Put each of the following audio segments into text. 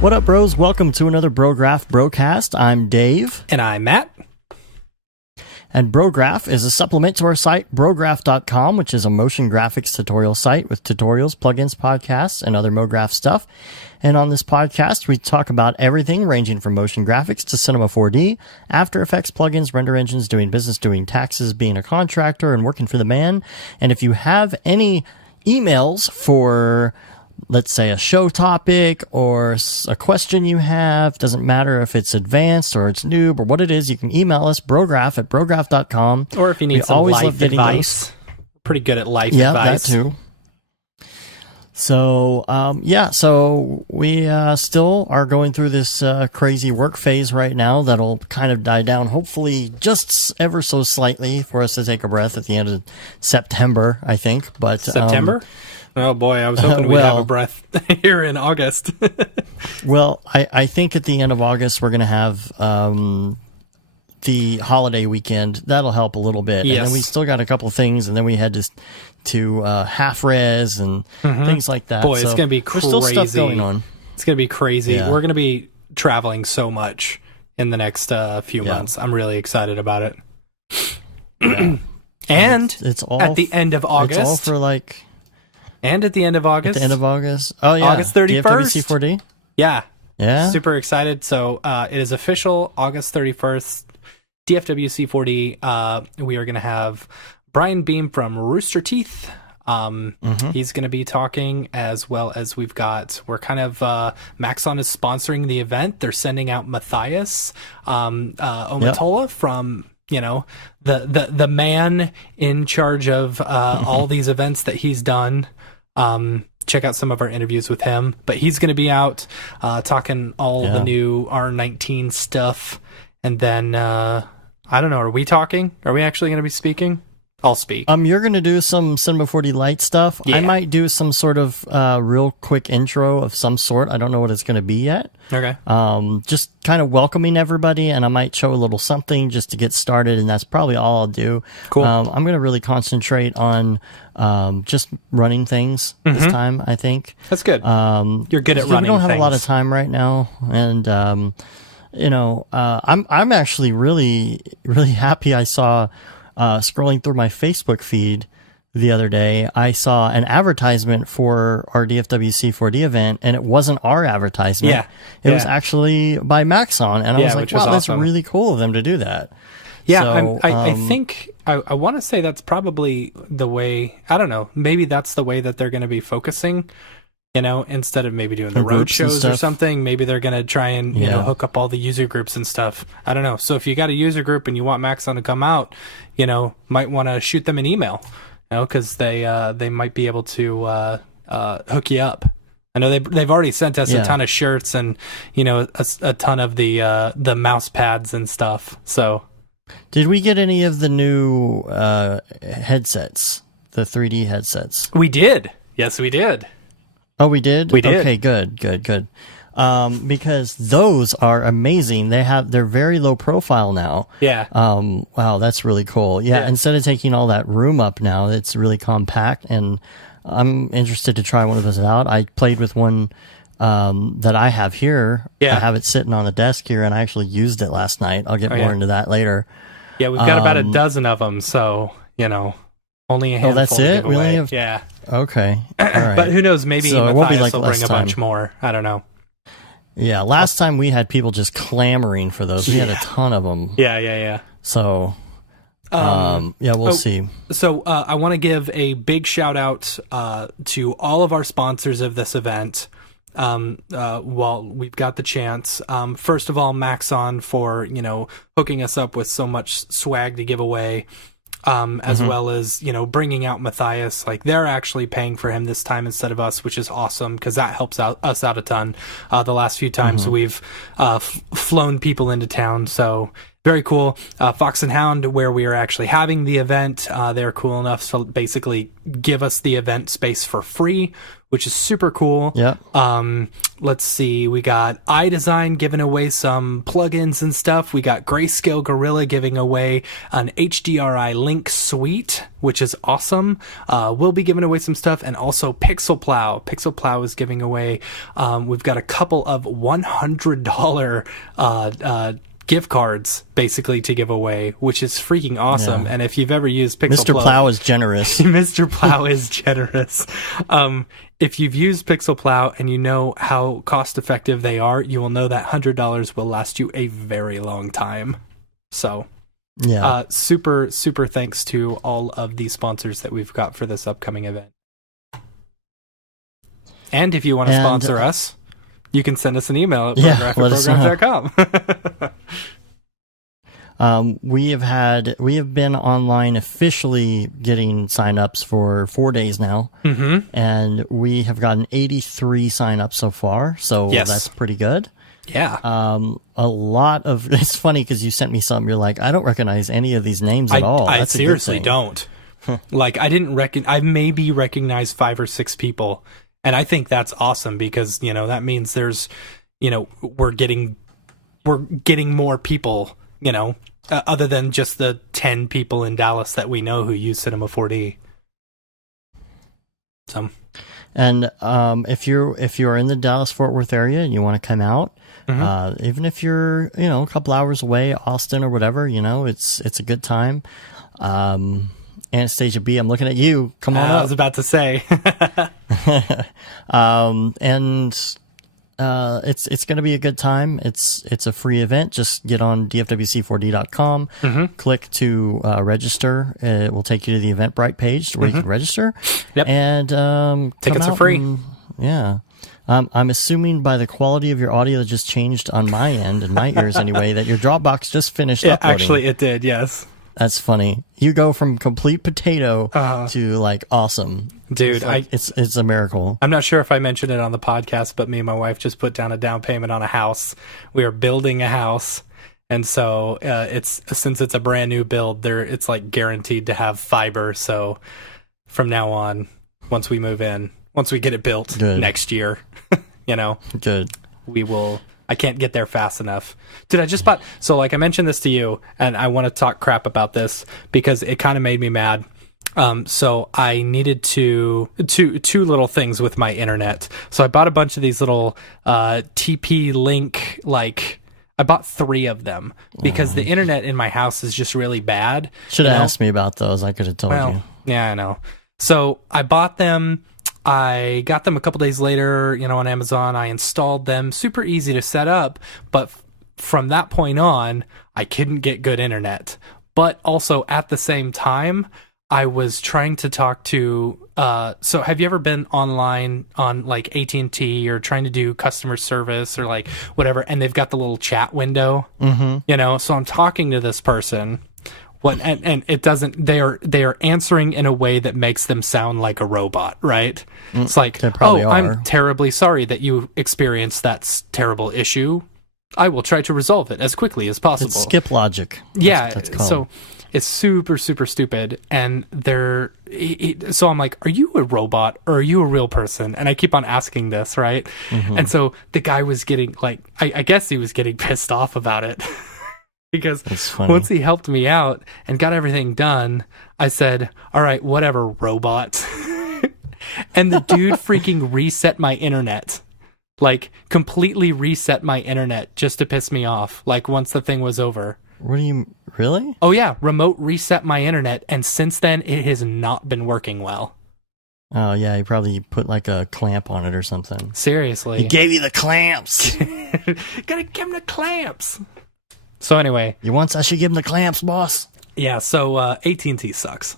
What up, bros? Welcome to another Brograph Brocast. I'm Dave. And I'm Matt. And Brograph is a supplement to our site, Brograph.com, which is a motion graphics tutorial site with tutorials, plugins, podcasts, and other MoGraph stuff. And on this podcast, we talk about everything ranging from motion graphics to Cinema 4D, After Effects plugins, render engines, doing business, doing taxes, being a contractor, and working for the man. And if you have any emails for, let's say, a show topic or a question you have, doesn't matter if it's advanced or it's noob or what it is, you can email us, brograph@brograph.com. Or if you need some life advice. Pretty good at life advice. Yeah, that too. So, so we still are going through this crazy work phase right now that'll kind of die down, hopefully just ever so slightly for us to take a breath at the end of September, I think. But September? Oh boy, I was hoping we'd have a breath here in August. Well, I think at the end of August we're going to have the holiday weekend. That'll help a little bit. Yes. And then we still got a couple of things, and then we head to half res and things like that. Boy, it's going to be crazy. There's still stuff going on. It's going to be crazy. Yeah. We're going to be traveling so much in the next few months. I'm really excited about it. Yeah. And it's all at the end of August. It's all for like... And at the end of August. At the end of August. Oh, yeah. August 31st. DFWC4D? Yeah. Yeah. Super excited. So it is official, August 31st, DFWC4D. We are going to have Brian Beam from Rooster Teeth. He's going to be talking, as well as we're kind of, Maxon is sponsoring the event. They're sending out Matthias Omatola from... the man in charge of all these events that he's done. Check out some of our interviews with him. But he's going to be out talking all the new R19 stuff. And then, I don't know, are we talking? Are we actually going to be speaking? I'll speak. You're going to do some Cinema 4D Lite stuff. Yeah. I might do some sort of real quick intro of some sort. I don't know what it's going to be yet. Okay. Just kind of welcoming everybody, and I might show a little something just to get started, and that's probably all I'll do. Cool. I'm going to really concentrate on just running things this time, I think. That's good. You're good at running things. We don't have a lot of time right now, and I'm actually really, really happy. I saw... scrolling through my Facebook feed the other day, I saw an advertisement for our DFWC4D event, and it wasn't our advertisement. Yeah. It was actually by Maxon, and I was like, wow, that's awesome. Really cool of them to do that. Yeah, so, I think, I want to say that's probably the way, I don't know, maybe that's the way that they're going to be focusing, instead of maybe doing the road shows or something. Maybe they're going to try and, hook up all the user groups and stuff. I don't know. So if you got a user group and you want Maxon to come out, might want to shoot them an email, because they might be able to hook you up. I know they've already sent us a ton of shirts and, a ton of the mouse pads and stuff. So, did we get any of the new headsets, the 3D headsets? We did. Yes, we did. Oh, we did? We did. Okay, good. Because those are amazing. They're very low profile now. Yeah. Wow, that's really cool. Yeah, instead of taking all that room up now, it's really compact, and I'm interested to try one of those out. I played with one that I have here. Yeah. I have it sitting on the desk here, and I actually used it last night. I'll get more into that later. Yeah, we've got about a dozen of them, so, only a handful. Oh, that's it? We only have... Yeah. Okay. All right. But who knows, maybe so Matthias will bring a bunch more. I don't know. Yeah, last time we had people just clamoring for those. We had a ton of them. Yeah. So, we'll see. So I want to give a big shout out to all of our sponsors of this event. While we've got the chance, first of all, Maxon for, hooking us up with so much swag to give away. As well as, bringing out Matthias. Like, they're actually paying for him this time instead of us, which is awesome, because that helps us out a ton. The last few times we've flown people into town, so very cool. Fox and Hound, where we are actually having the event, they're cool enough to basically give us the event space for free, which is super cool. Yeah. Let's see. We got iDesign giving away some plugins and stuff. We got Grayscale Gorilla giving away an HDRI Link suite, which is awesome. We'll be giving away some stuff, and also Pixel Plow. Pixel Plow is giving away. We've got a couple of $100 gift cards basically to give away, which is freaking awesome. And if you've ever used Pixel Plow is generous. Mr. Plow is generous. If you've used Pixel Plow and you know how cost effective they are, you will know that $100 will last you a very long time. So yeah, super thanks to all of the sponsors that we've got for this upcoming event. And if you want to sponsor us, you can send us an email at brograph@brograph.com. We have been online officially getting signups for 4 days now, and we have gotten 83 signups so far. So that's pretty good. Yeah. A lot of it's funny because you sent me something. You're like, I don't recognize any of these names at all. I seriously don't. Like, I maybe recognize 5 or 6 people. And I think that's awesome because, that means there's, we're getting more people, other than just the 10 people in Dallas that we know who use Cinema 4D. So, and if you're in the Dallas-Fort Worth area and you want to come out, even if you're, a couple hours away, Austin or whatever, it's a good time. Anastasia B, I'm looking at you. Come on up. I was about to say. It's going to be a good time. It's a free event. Just get on dfwc4d.com, click to register. It will take you to the Eventbrite page where you can register. Yep. And tickets are free. I'm assuming by the quality of your audio that just changed on my end, in my ears anyway, that your Dropbox just finished uploading. Actually, it did, yes. That's funny. You go from complete potato to like awesome. Dude, it's a miracle. I'm not sure if I mentioned it on the podcast, but me and my wife just put down a down payment on a house. We are building a house, and so since it's a brand new build, it's like guaranteed to have fiber. So from now on, once we get it built next year, good. We will. I can't get there fast enough. Dude, I just bought... So, I mentioned this to you, and I want to talk crap about this because it kind of made me mad. So, I needed two little things with my internet. So, I bought a bunch of these little TP-Link, I bought 3 of them because the internet in my house is just really bad. Should have asked me about those. I could have told you. Yeah, I know. So, I bought them... I got them a couple days later, on Amazon. I installed them. Super easy to set up. But from that point on, I couldn't get good internet. But also at the same time, I was trying to talk to... so have you ever been online on AT&T or trying to do customer service or whatever, and they've got the little chat window? So I'm talking to this person... and it doesn't. They are answering in a way that makes them sound like a robot, right? It's like, I'm terribly sorry that you experienced that terrible issue. I will try to resolve it as quickly as possible. It's skip logic. So it's super stupid. And so I'm like, are you a robot or are you a real person? And I keep on asking this, right? And so the guy was getting I guess he was getting pissed off about it. Because once he helped me out and got everything done, I said, all right, whatever, robot. And the dude freaking reset my internet. Completely reset my internet just to piss me off. Once the thing was over. What do you... Really? Oh, yeah. Remote reset my internet. And since then, it has not been working well. Oh, yeah. He probably put a clamp on it or something. Seriously. He gave you the clamps. Gotta give him the clamps. So anyway, you want I should give him the clamps, boss. Yeah. So AT&T sucks.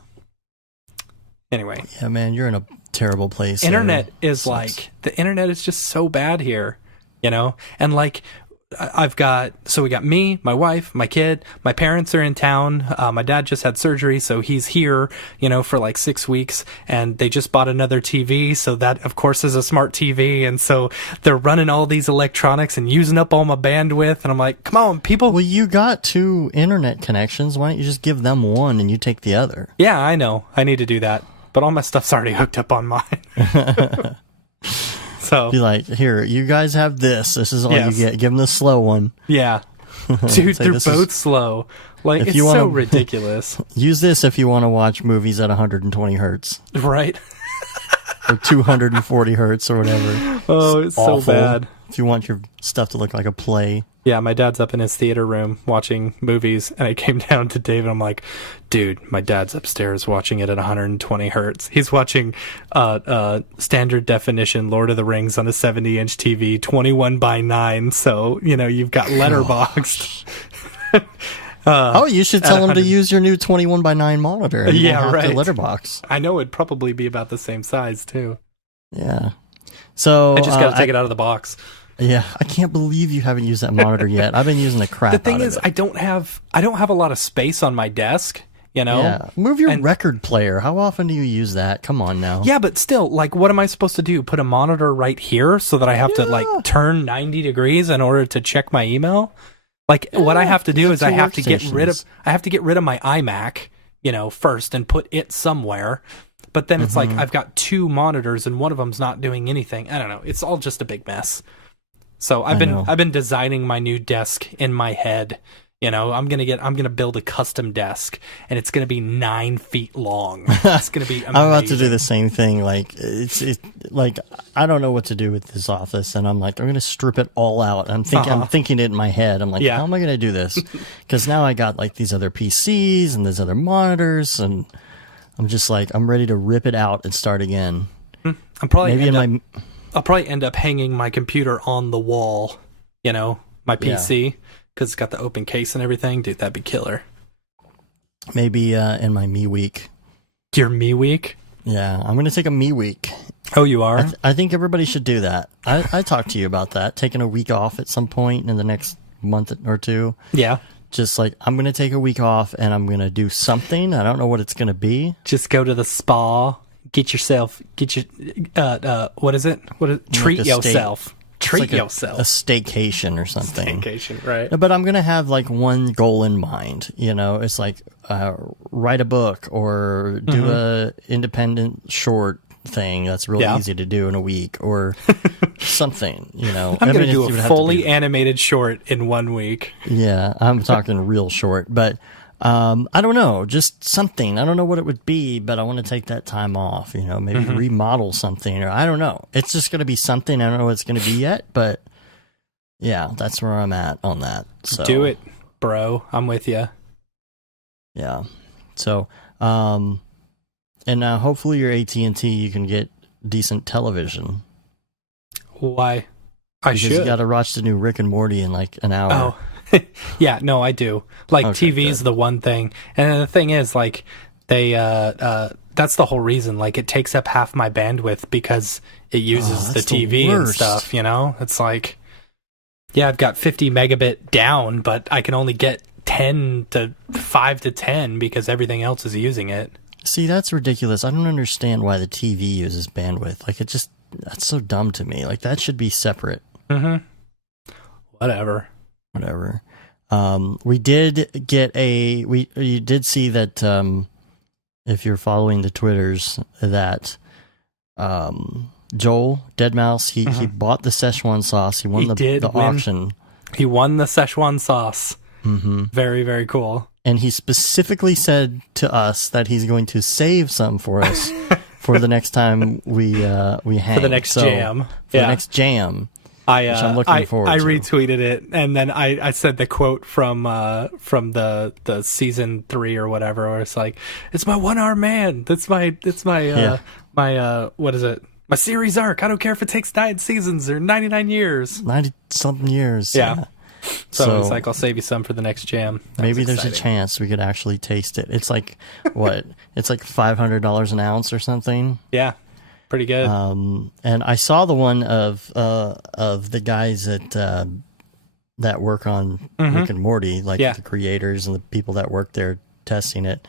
Anyway. Yeah, man, you're in a terrible place. Internet is the internet is just so bad here, and we got me, my wife, my kid, my parents are in town. My dad just had surgery, so he's here, for 6 weeks, and they just bought another TV. So that of course is a smart TV. And so they're running all these electronics and using up all my bandwidth. And I'm like, come on, people. Well, you got 2 internet connections. Why don't you just give them one and you take the other? Yeah, I know. I need to do that. But all my stuff's already hooked up on mine. So be like, here, you guys have this. This is all Yes. you get. Give them the slow one. yeah, dude, Say, they're this both is- slow. Like If it's you so wanna- ridiculous, Use this if you want to watch movies at 120 hertz right? or 240 hertz or whatever. Oh, it's so Awful. bad. If you want your stuff to look like a play. Yeah, my dad's up in his theater room watching movies, and I came down to Dave, and I'm like, dude, my dad's upstairs watching it at 120 hertz. He's watching standard definition Lord of the Rings on a 70-inch TV, 21:9. So, you've got letterboxed. Oh, you should tell them to 100. use your new 21:9 monitor. And you Yeah, won't have to right. letterbox. I know it'd probably be about the same size, too. Yeah. So I just got to take it out of the box. Yeah, I can't believe you haven't used that monitor yet. I've been using the crap. The thing out of is, it. I don't have a lot of space on my desk, Yeah, move your And- record player. How often do you use that? Come on now. Yeah, but still, like, what am I supposed to do? Put a monitor right here so that I have to, like, turn 90 degrees in order to check my email? Like, what I have to do is I have to get rid of my iMac, first and put it somewhere. But then it's like I've got two monitors and one of them's not doing anything. I don't know. It's all just a big mess. So I've been designing my new desk in my head. I'm gonna build a custom desk, and it's gonna be 9 feet long. It's gonna be amazing. I'm about to do the same thing. Like like I don't know what to do with this office, and I'm like, I'm gonna strip it all out. I'm thinking it in my head. I'm like, Yeah. how am I gonna do this? Because now I got like these other PCs and these other monitors, and I'm just like, I'm ready to rip it out and start again. I'm probably Maybe I'll probably end up hanging my computer on the wall, my PC, because it's got the open case and everything. Dude, that'd be killer. maybe in my me week. Your me week? Yeah, I'm gonna take a me week. Oh, you are? I think everybody should do that. I talked to you about that, taking a week off at some point in the next month or two. Yeah. Just like, I'm going to take a week off and I'm going to do something. I don't know what it's going to be. Just go to the spa, get your, what is it? Treat a yourself. It's Treat like yourself. A staycation or something. Staycation, right? But I'm going to have like one goal in mind. It's like write a book or do a independent short thing that's really easy to do in a week or something, I'm going to do a fully animated short in 1 week. Yeah, I'm talking real short, but I don't know, just something. I don't know what it would be, but I want to take that time off, maybe remodel something, or I don't know. It's just going to be something. I don't know what it's going to be yet, but yeah, that's where I'm at on that. So Do it, bro. I'm with you. Yeah. So, and hopefully your AT&T, you can get decent television. Why? I Because should. you got to watch the new Rick and Morty in like an hour. Oh, yeah, no, I do. Like, Okay, TV's good. the one thing. And then the thing is, like, they, that's the whole reason. Like, it takes up half my bandwidth because it uses the that's the TV and worst. stuff, It's like, yeah, I've got 50 megabit down, but I can only get 5 to 10 because everything else is using it. See, that's ridiculous. I don't understand why the TV uses bandwidth. Like, that's so dumb to me. Like, that should be separate. Whatever. We did get you did see that, if you're following the Twitters, that, Joel, Deadmau5, he bought the Szechuan sauce. He won the auction. He won the Szechuan sauce. Very, very cool. And he specifically said to us that he's going to save some for us for the next time we hang. For the next jam. For the next jam. Which I'm looking forward I to. retweeted it, and then I said the quote from the season 3 or whatever, where it's like, "It's my one-armed man. It's my what is it? My series arc. I don't care if it takes 9 seasons or 99 years. 90-something years. Yeah. So it's like, I'll save you some for the next jam. Maybe there's a chance we could actually taste it. It's like what? It's like $500 an ounce or something. Yeah, pretty good. And I saw the one of the guys that work on Rick and Morty, like the creators and the people that work there testing it,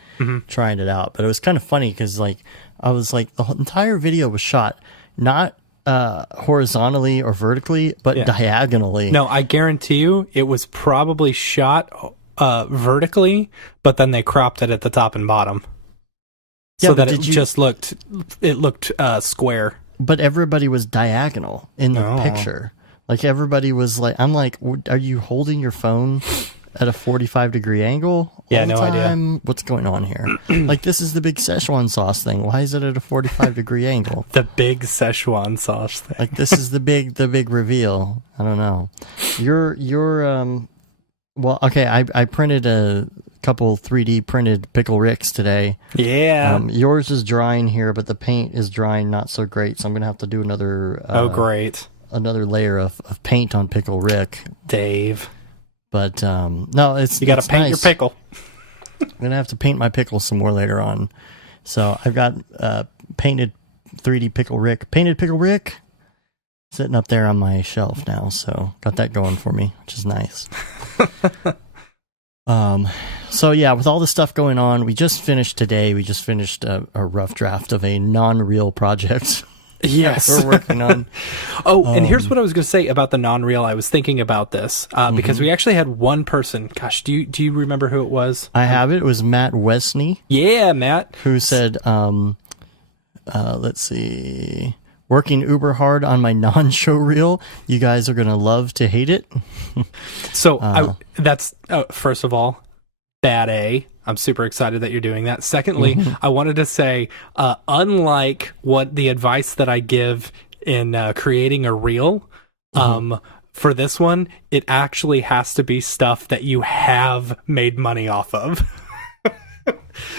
trying it out. But it was kind of funny because like I was like, the entire video was shot not horizontally or vertically, but diagonally. No, I guarantee you it was probably shot vertically, but then they cropped it at the top and bottom. Yeah, So but that it just looked square. but everybody was diagonal in the picture. Like everybody was like, I'm like, are you holding your phone at a 45-degree angle all the time? Idea. What's going on here? Like, this is the big Szechuan sauce thing. Why is it at a 45-degree angle? The big Szechuan sauce thing. Like, this is the big reveal. I don't know. Well, okay, I printed a couple 3D printed Pickle Ricks today. Yeah. Yours is drying here, but the paint is drying not so great, so I'm going to have to do another... great. Another layer of paint on Pickle Rick. Dave. But, no, it's you got to paint nice. your pickle. I'm going to have to paint my pickle some more later on. So I've got painted 3D Pickle Rick. Painted Pickle Rick sitting up there on my shelf now. So got that going for me, which is nice. So yeah, with all the stuff going on, we just finished a rough draft of a non-real project. Yes. We're working on. And here's what I was going to say about the non-real. I was thinking about this because we actually had one person. Gosh, do you remember who it was? I have it. It was Matt Wesney. Yeah, Matt. Who said, let's see, working uber hard on my non-show reel. You guys are going to love to hate it. So that's, first of all, bad A. I'm super excited that you're doing that. Secondly, I wanted to say, unlike what the advice that I give in creating a reel, for this one, it actually has to be stuff that you have made money off of.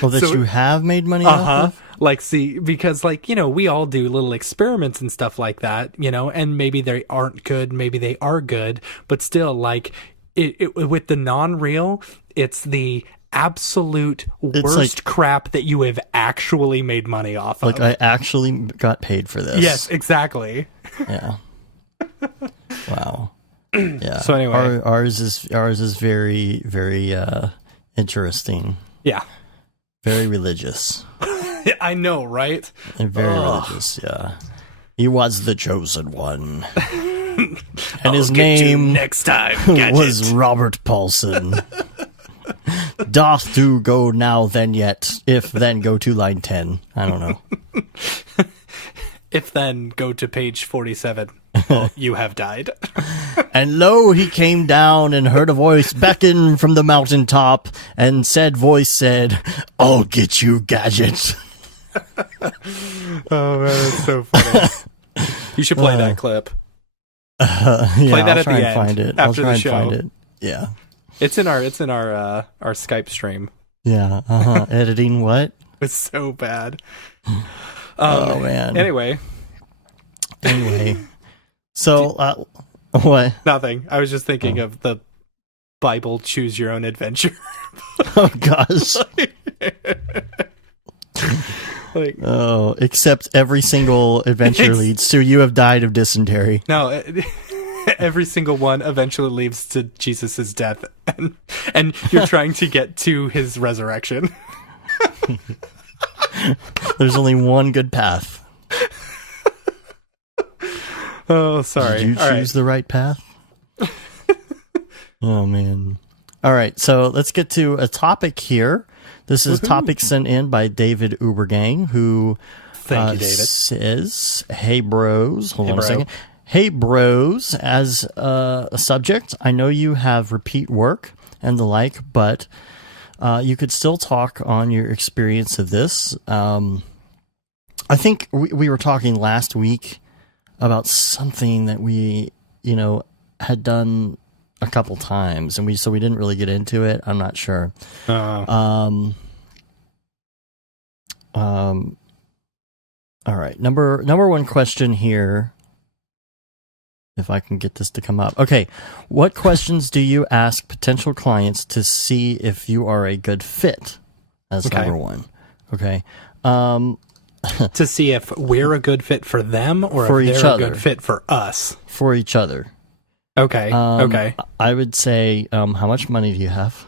Well, that you have made money off of? Like, see, because, like, we all do little experiments and stuff like that, and maybe they aren't good, maybe they are good, but still, like, with the non-real, it's the absolute worst crap that you have actually made money off of. Like, I actually got paid for this. Yes, exactly. Yeah. Wow. Yeah. So anyway, ours is very, very interesting. Yeah. Very religious. I know, right? And very religious. Yeah. He was the chosen one. And his name next time was Robert Paulson. Doth do go now then yet, if then go to line 10. I don't know. If then go to page 47. You have died. And lo, he came down and heard a voice beckon from the mountaintop, and said voice said, I'll get you, Gadget. Oh, man, that's so funny. You should play that clip. Play that I'll at try the and end. find it. After I'll try the and show. find it. Yeah. It's in our Skype stream. Yeah. Editing what? It's so bad. Oh man. Anyway. So what? Nothing. I was just thinking of the Bible choose your own adventure. Oh gosh. Like, except every single adventure leads to you have died of dysentery. No, every single one eventually leads to Jesus's death, and you're trying to get to his resurrection. There's only one good path. Oh, sorry. Did you choose the right path? Oh man. All right, so let's get to a topic here. This is a topic sent in by David Ubergang, who Thank you, David. says, hey bros, hold on a bro. second. Hey bros, as a subject, I know you have repeat work and the like, but you could still talk on your experience of this. I think we were talking last week about something that we, had done a couple times, and we didn't really get into it. I'm not sure. All right. Number one question here. If I can get this to come up. Okay. What questions do you ask potential clients to see if you are a good fit? That's number one. Okay. To see if we're a good fit for them or For if each they're other. a good fit for us. For each other. Okay. Okay. I would say, how much money do you have?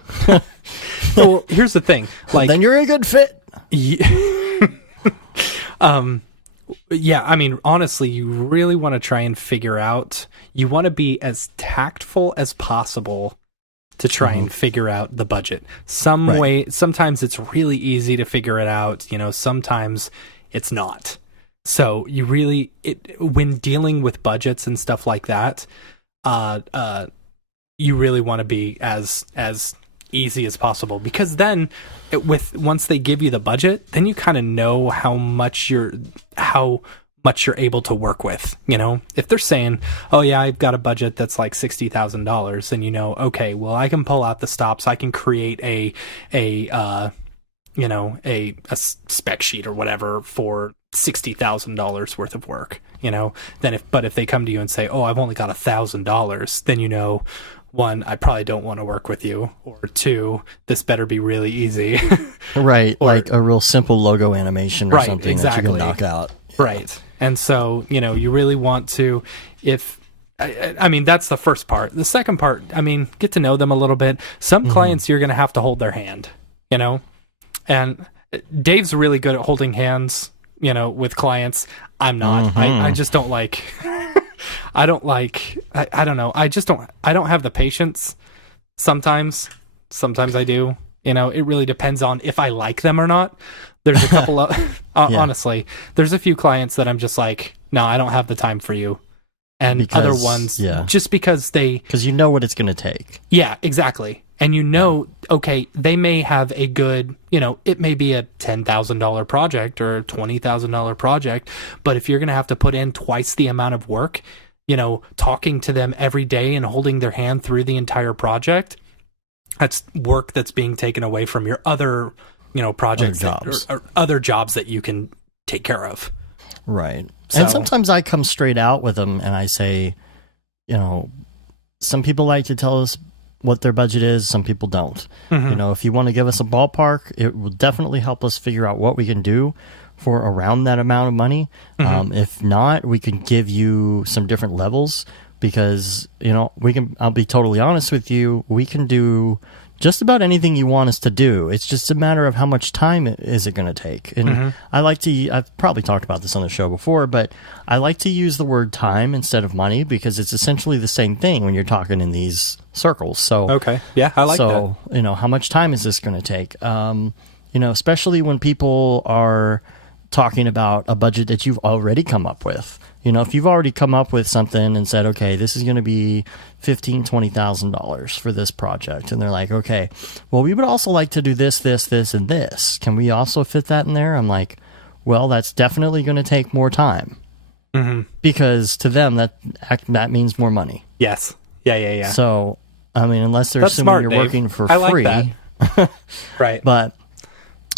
Well, here's the thing. Like, then you're a good fit. Yeah, I mean, honestly, you really want to try and figure out, you want to be as tactful as possible to try and figure out the budget. Sometimes it's really easy to figure it out, sometimes it's not. So you really, when dealing with budgets and stuff like that, you really want to be as easy as possible, because then once they give you the budget, then you kind of know how much you're able to work with. If they're saying, oh yeah, I've got a budget that's like $60,000, then okay, well, I can pull out the stops, I can create a spec sheet or whatever for $60,000 worth of work. But if they come to you and say, oh, I've only got $1,000, then one, I probably don't want to work with you, or two, this better be really easy. Right, or, like a real simple logo animation or right, something exactly. that you can knock out. Right. And so, you really want to, I mean, that's the first part. The second part, get to know them a little bit. Some clients, you're going to have to hold their hand, and Dave's really good at holding hands, with clients. I'm not. I just don't like... I don't know. I don't have the patience. Sometimes I do. It really depends on if I like them or not. There's a couple of, honestly, there's a few clients that I'm just like, no, I don't have the time for you. And other ones, just because because you know what it's going to take. Yeah, exactly. And okay, they may have a good, it may be a $10,000 project or a $20,000 project, but if you're going to have to put in twice the amount of work, talking to them every day and holding their hand through the entire project, that's work that's being taken away from your other, projects or other jobs that you can take care of. Right. So, and sometimes I come straight out with them and I say, some people like to tell us what their budget is, some people don't. If you want to give us a ballpark, it will definitely help us figure out what we can do for around that amount of money. If not, we can give you some different levels, because I'll be totally honest with you, we can do just about anything you want us to do. It's just a matter of how much time is it going to take. And I've probably talked about this on the show before, but I like to use the word time instead of money, because it's essentially the same thing when you're talking in these circles. So okay, yeah, I like that. So how much time is this going to take? Especially when people are talking about a budget that you've already come up with. If you've already come up with something and said, okay, this is going to be $15,000-$20,000 for this project, and they're like, okay, well, we would also like to do this, and this. Can we also fit that in there? I'm like, well, that's definitely going to take more time, because to them that means more money. Yes. Yeah. So, unless they're that's assuming smart, you're Dave. working for I free, like that. Right? But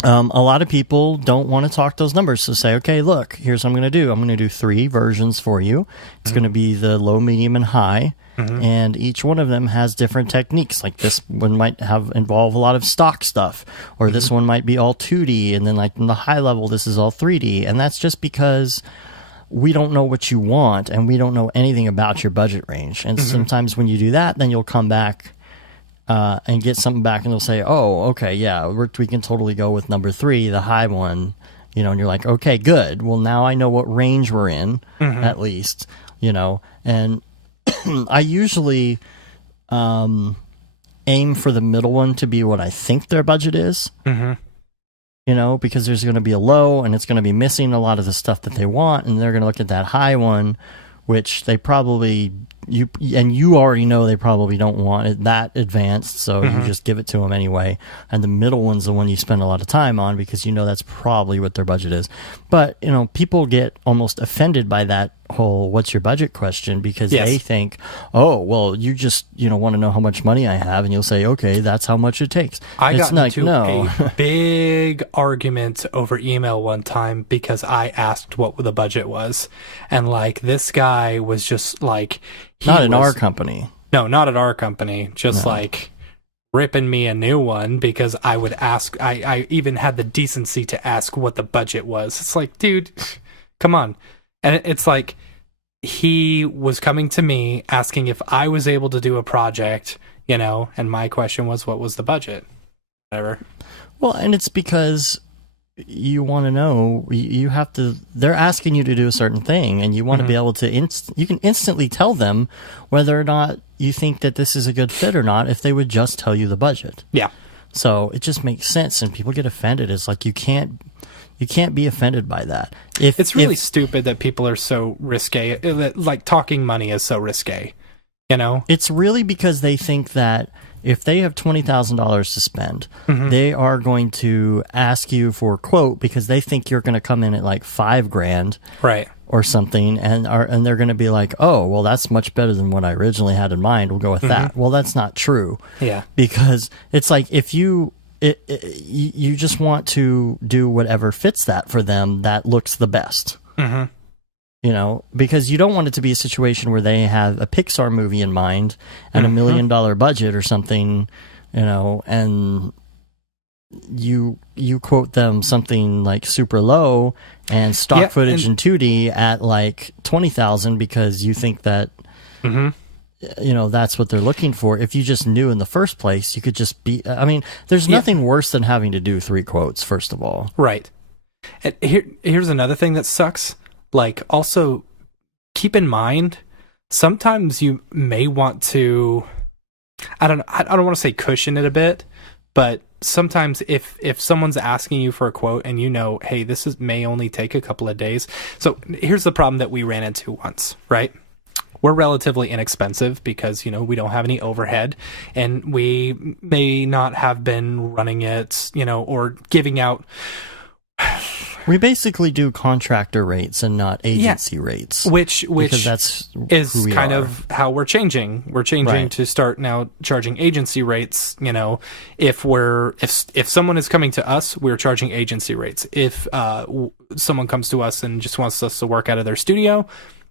a lot of people don't want to talk those numbers. So say, okay, look, here's what I'm going to do. I'm going to do 3 versions for you. It's going to be the low, medium, and high. And each one of them has different techniques. Like this one might involve a lot of stock stuff, or this one might be all 2D. And then like in the high level, this is all 3D. And that's just because we don't know what you want, and we don't know anything about your budget range. And sometimes when you do that, then you'll come back and get something back, and they'll say, oh, okay, yeah, we can totally go with number 3, the high one, and you're like, okay, good. Well, now I know what range we're in, at least, and I usually aim for the middle one to be what I think their budget is, because there's going to be a low, and it's going to be missing a lot of the stuff that they want, and they're going to look at that high one, which they probably... you already know they probably don't want it that advanced, so you just give it to them anyway. And the middle one's the one you spend a lot of time on, because that's probably what their budget is. But people get almost offended by that whole "what's your budget" question, because they think, oh, well, you just want to know how much money I have, and you'll say, okay, that's how much it takes. I got into a big argument over email one time because I asked what the budget was, and this guy was just like, not in our company. No, not at our company. Just ripping me a new one because I would ask. I even had the decency to ask what the budget was. It's like, dude, come on. And it's like he was coming to me asking if I was able to do a project, and my question was, what was the budget? Whatever. Well, and it's because you want to know, you have to, they're asking you to do a certain thing, and you want to be able to, you can instantly tell them whether or not you think that this is a good fit or not if they would just tell you the budget. Yeah. So it just makes sense, and people get offended. It's like you can't You can't be offended by that. It's really stupid that people are so risque. Like, talking money is so risque, you know? It's really because they think that if they have $20,000 to spend, they are going to ask you for a quote because they think you're going to come in at like $5,000, right, or something, and they're going to be like, oh, well, that's much better than what I originally had in mind. We'll go with that. Well, that's not true. Yeah, because it's like if you just want to do whatever fits that for them that looks the best. You know, because you don't want it to be a situation where they have a Pixar movie in mind and $1 million budget or something, you know, and you quote them something like super low and stock footage in 2D at like 20,000 because you think that you know, that's what they're looking for. If you just knew in the first place, you could just be, I mean, there's nothing worse than having to do 3 quotes, first of all. Right. And here's another thing that sucks. Like, also keep in mind, sometimes you may want to, I don't want to say cushion it a bit, but sometimes if someone's asking you for a quote and you know, hey, this may only take a couple of days. So here's the problem that we ran into once, right? We're relatively inexpensive because, you know, we don't have any overhead, and we may not have been running it, you know, or giving out. We basically do contractor rates and not agency rates, which that's is kind of how we're changing. We're changing to start now charging agency rates. You know, if someone is coming to us, we're charging agency rates. If someone comes to us and just wants us to work out of their studio,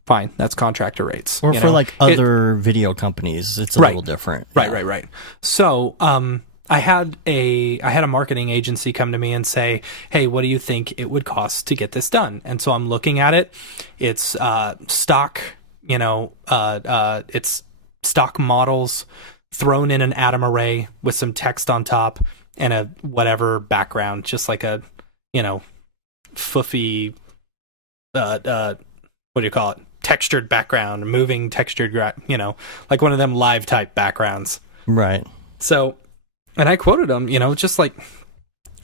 fine, that's contractor rates. Or for like other video companies, it's a little different. Right. So, I had a marketing agency come to me and say, hey, what do you think it would cost to get this done? And so I'm looking at it. It's stock, you know, it's stock models thrown in an atom array with some text on top and a whatever background, just like a, you know, foofy, what do you call it? Textured background, moving textured, you know, like one of them live type backgrounds. Right. So, and I quoted him, you know, just like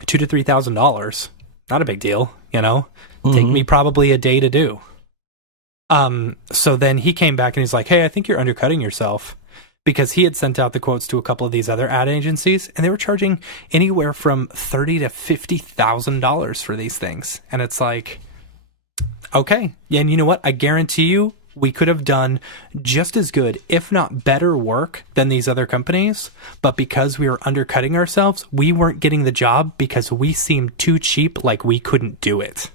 $2,000 to $3,000. Not a big deal, you know. Take me probably a day to do. So then he came back and he's like, hey, I think you're undercutting yourself, because he had sent out the quotes to a couple of these other ad agencies, and they were charging anywhere from $30,000 to $50,000 for these things. And it's like, okay. And you know what? I guarantee you, we could have done just as good, if not better work than these other companies. But because we were undercutting ourselves, we weren't getting the job because we seemed too cheap, like we couldn't do it.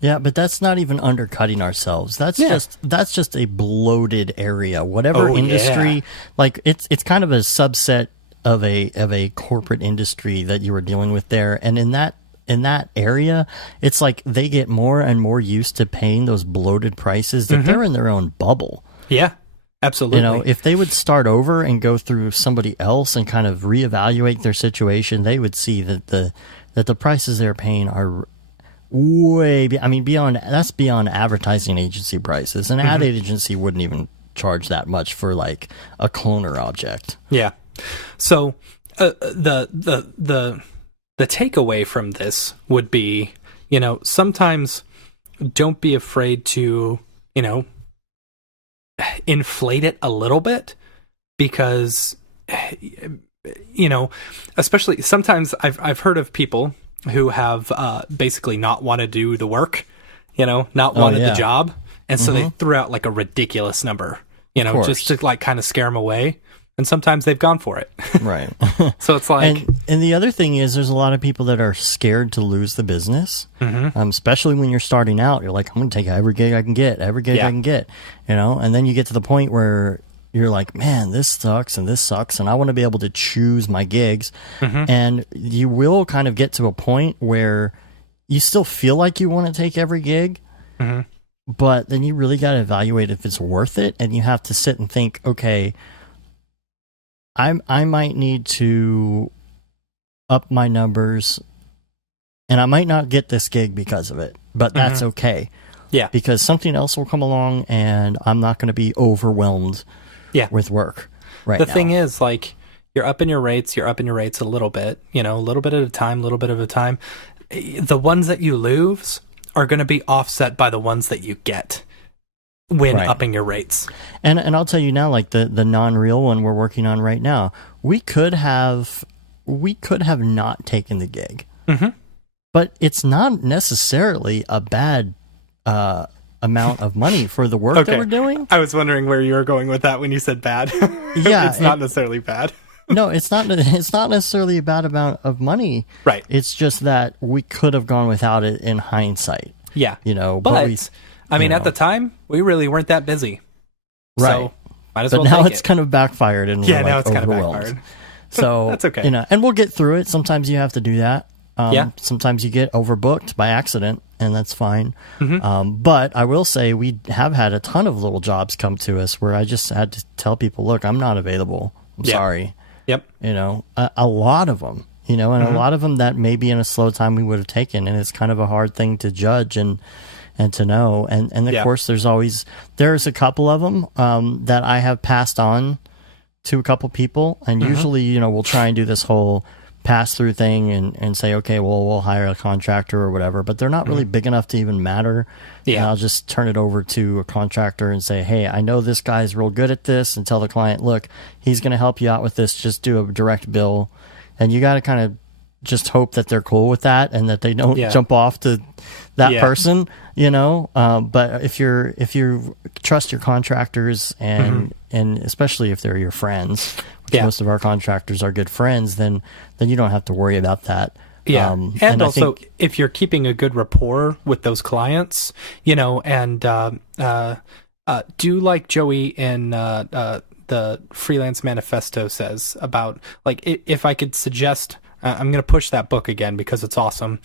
Yeah, but that's not even undercutting ourselves. That's just a bloated area. Whatever industry, like it's kind of a subset of a corporate industry that you were dealing with there. And in that area, it's like they get more and more used to paying those bloated prices that they're in their own bubble. Yeah, absolutely. You know, if they would start over and go through somebody else and kind of reevaluate their situation, they would see that the prices they're paying are beyond advertising agency prices. An ad agency wouldn't even charge that much for like a cloner object. Yeah. So the takeaway from this would be, you know, sometimes don't be afraid to, you know, inflate it a little bit, because, you know, especially sometimes I've heard of people who have basically not want to do the work, you know, not wanted the job. And so they threw out like a ridiculous number, you know, just to like kind of scare them away. And sometimes they've gone for it. Right. So it's like... And the other thing is there's a lot of people that are scared to lose the business, especially when you're starting out. You're like, I'm going to take every gig I can get, I can get, you know, and then you get to the point where you're like, man, this sucks, and I want to be able to choose my gigs. And you will kind of get to a point where you still feel like you want to take every gig, but then you really got to evaluate if it's worth it, and you have to sit and think, okay, I might need to up my numbers, and I might not get this gig because of it, but that's okay. Yeah. Because something else will come along, and I'm not going to be overwhelmed with work right now. The thing is, like, you're upping your rates a little bit, you know, a little bit at a time. the ones that you lose are going to be offset by the ones that you get when upping your rates. And I'll tell you now, like the non-real one we're working on right now, we could have not taken the gig, but it's not necessarily a bad amount of money for the work that we're doing. I was wondering where you were going with that when you said bad. Yeah, it's not necessarily bad. No, it's not necessarily a bad amount of money. Right. It's just that we could have gone without it in hindsight. Yeah. But I mean, at the time, we really weren't that busy. Right. So might as but well now take it's it. kind of backfired and we're now it's kind of overwhelmed. backfired. So that's okay. And we'll get through it. Sometimes you have to do that. Yeah. Sometimes you get overbooked by accident, and that's fine. But I will say we have had a ton of little jobs come to us where I just had to tell people, look, I'm not available. I'm sorry. Yep. A lot of them, and a lot of them that maybe in a slow time we would have taken, and it's kind of a hard thing to judge and to know. And of course, there's a couple of them that I have passed on to a couple people, and usually, we'll try and do this whole pass-through thing and say, okay, well, we'll hire a contractor or whatever, but they're not really big enough to even matter. Yeah. And I'll just turn it over to a contractor and say, hey, I know this guy's real good at this, and tell the client, look, he's going to help you out with this. Just do a direct bill. And you got to kind of just hope that they're cool with that and that they don't jump off to that person, but if you trust your contractors and especially if they're your friends, which most of our contractors are good friends, then you don't have to worry about that. Yeah. And also, if you're keeping a good rapport with those clients, and do like Joey in the Freelance Manifesto says about, like, if I could suggest, I'm going to push that book again because it's awesome.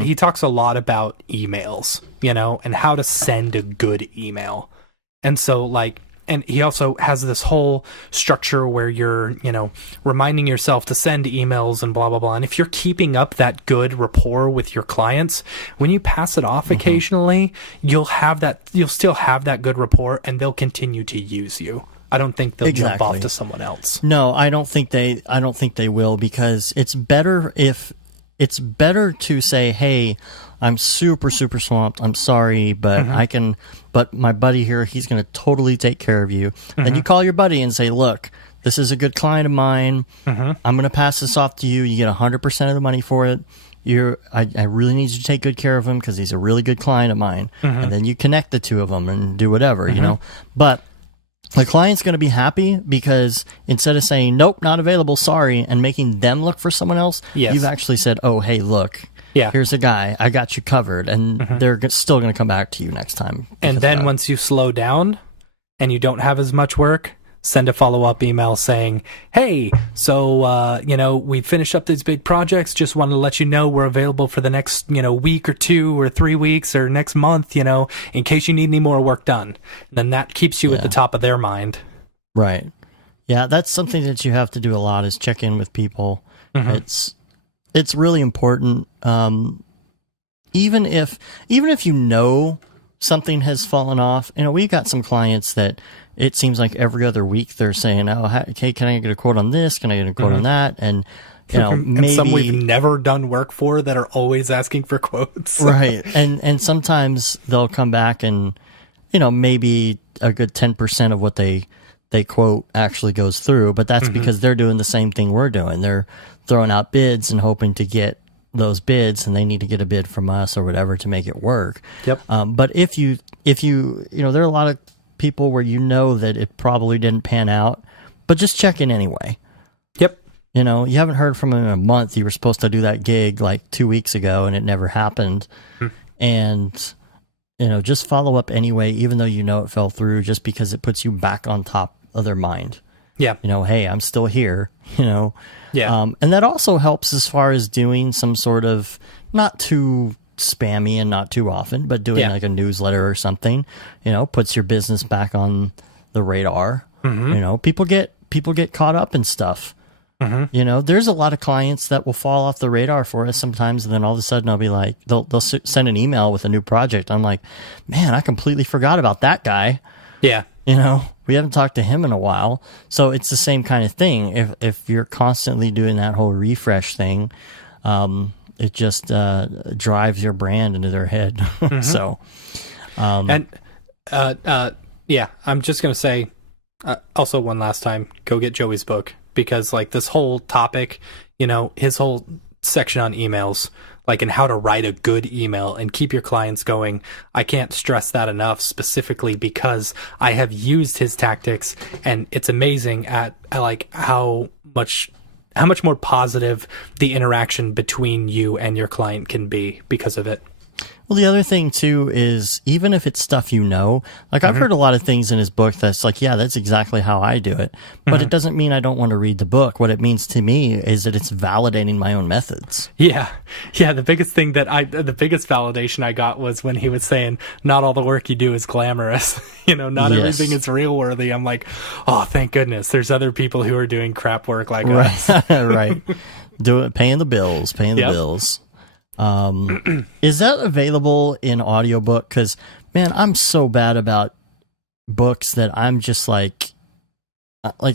He talks a lot about emails, and how to send a good email. And so, and he also has this whole structure where you're, reminding yourself to send emails and blah, blah, blah. And if you're keeping up that good rapport with your clients, when you pass it off occasionally, you'll still have that good rapport and they'll continue to use you. I don't think they'll jump off to someone else. No, I don't think they will, because it's better to say, hey, I'm super, super swamped. I'm sorry, but but my buddy here, he's going to totally take care of you. Then you call your buddy and say, look, this is a good client of mine. I'm going to pass this off to you. You get 100% of the money for it. I really need you to take good care of him because he's a really good client of mine. And then you connect the two of them and do whatever, but the client's going to be happy because instead of saying, nope, not available, sorry, and making them look for someone else, you've actually said, oh, hey, look, here's a guy, I got you covered, and they're still going to come back to you next time. And then once you slow down and you don't have as much work, send a follow-up email saying, hey, so, we finished up these big projects. Just wanted to let you know we're available for the next, week or 2 or 3 weeks or next month, in case you need any more work done. And then that keeps you at the top of their mind. Right. Yeah, that's something that you have to do a lot, is check in with people. It's really important. Even if something has fallen off, we got some clients that it seems like every other week they're saying, oh, hey, can I get a quote on this? Can I get a quote on that? And, and some we've never done work for that are always asking for quotes. Right. And sometimes they'll come back and, maybe a good 10% of what they quote actually goes through, but that's because they're doing the same thing we're doing. They're throwing out bids and hoping to get those bids, and they need to get a bid from us or whatever to make it work. Yep. But if you, there are a lot of people where that it probably didn't pan out, but just check in anyway. Yep. You haven't heard from them in a month. You were supposed to do that gig like 2 weeks ago and it never happened. And, just follow up anyway, even though it fell through, just because it puts you back on top of their mind. Yeah. Hey, I'm still here, Yeah. And that also helps as far as doing some sort of, not too spammy and not too often, but doing like a newsletter or something, puts your business back on the radar. People get caught up in stuff. There's a lot of clients that will fall off the radar for us sometimes, and then all of a sudden I'll be like, they'll send an email with a new project. I'm like, man, I completely forgot about that guy. Yeah. We haven't talked to him in a while. So it's the same kind of thing. If you're constantly doing that whole refresh thing, it just drives your brand into their head. So, and yeah, I'm just gonna say also one last time, go get Joey's book, because like this whole topic, his whole section on emails, like, and how to write a good email and keep your clients going. I can't stress that enough, specifically because I have used his tactics, and it's amazing at like how much more positive the interaction between you and your client can be because of it. Well, the other thing, too, is even if it's stuff like I've heard a lot of things in his book that's like, yeah, that's exactly how I do it. But it doesn't mean I don't want to read the book. What it means to me is that it's validating my own methods. Yeah. Yeah. The biggest validation I got was when he was saying, not all the work you do is glamorous. Not everything is real worthy. I'm like, oh, thank goodness. There's other people who are doing crap work like us. Right. Paying the bills. Is that available in audiobook? Because, man, I'm so bad about books that I'm just like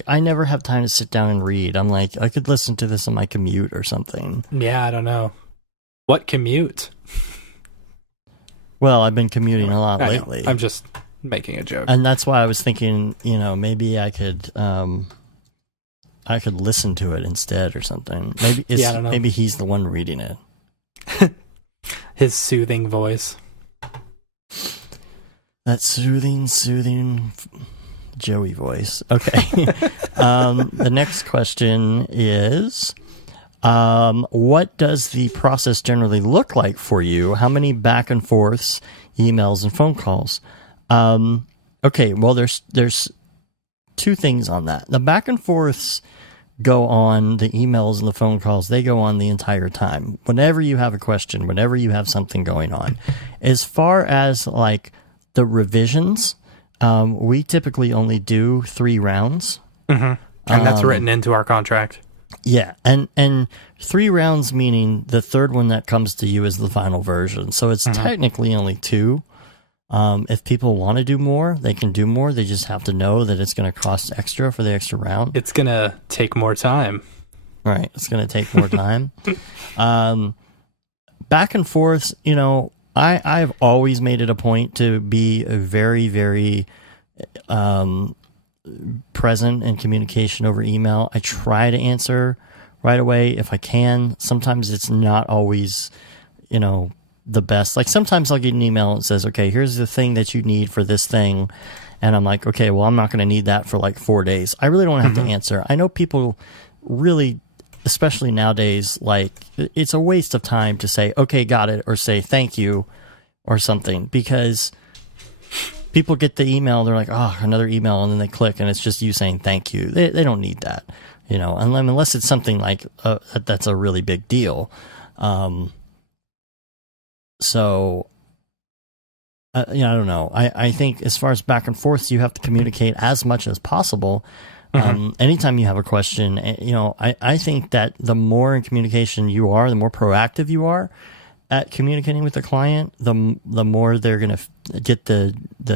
I never have time to sit down and read. I'm like, I could listen to this on my commute or something. Yeah, I don't know. What commute? Well, I've been commuting a lot lately. I'm just making a joke. And that's why I was thinking, maybe I could listen to it instead or something. Maybe I don't know. Maybe he's the one reading it. His soothing voice. That soothing Joey voice. Okay. The next question is, what does the process generally look like for you? How many back and forths, emails, and phone calls? Okay, well, there's two things on that. The back and forths go on, the emails and the phone calls, they go on the entire time. Whenever you have a question, whenever you have something going on. As far as like the revisions, we typically only do 3 rounds. And that's written into our contract. Yeah, and 3 rounds meaning the third one that comes to you is the final version. So it's technically only 2. If people want to do more, they can do more. They just have to know that it's going to cost extra for the extra round. It's going to take more time. Right. It's going to take more time. Back and forth, I've always made it a point to be a very, very present in communication over email. I try to answer right away if I can. Sometimes it's not always, the best. Like sometimes I'll get an email that says, okay, here's the thing that you need for this thing. And I'm like, okay, well, I'm not going to need that for like 4 days. I really don't have to answer. I know people really, especially nowadays, like it's a waste of time to say, okay, got it, or say thank you or something, because people get the email, they're like, oh, another email, and then they click and it's just you saying thank you. They don't need that, unless it's something like that's a really big deal. So, I don't know. I think as far as back and forth, you have to communicate as much as possible. Anytime you have a question, I think that the more in communication you are, the more proactive you are at communicating with the client, the more they're going to get the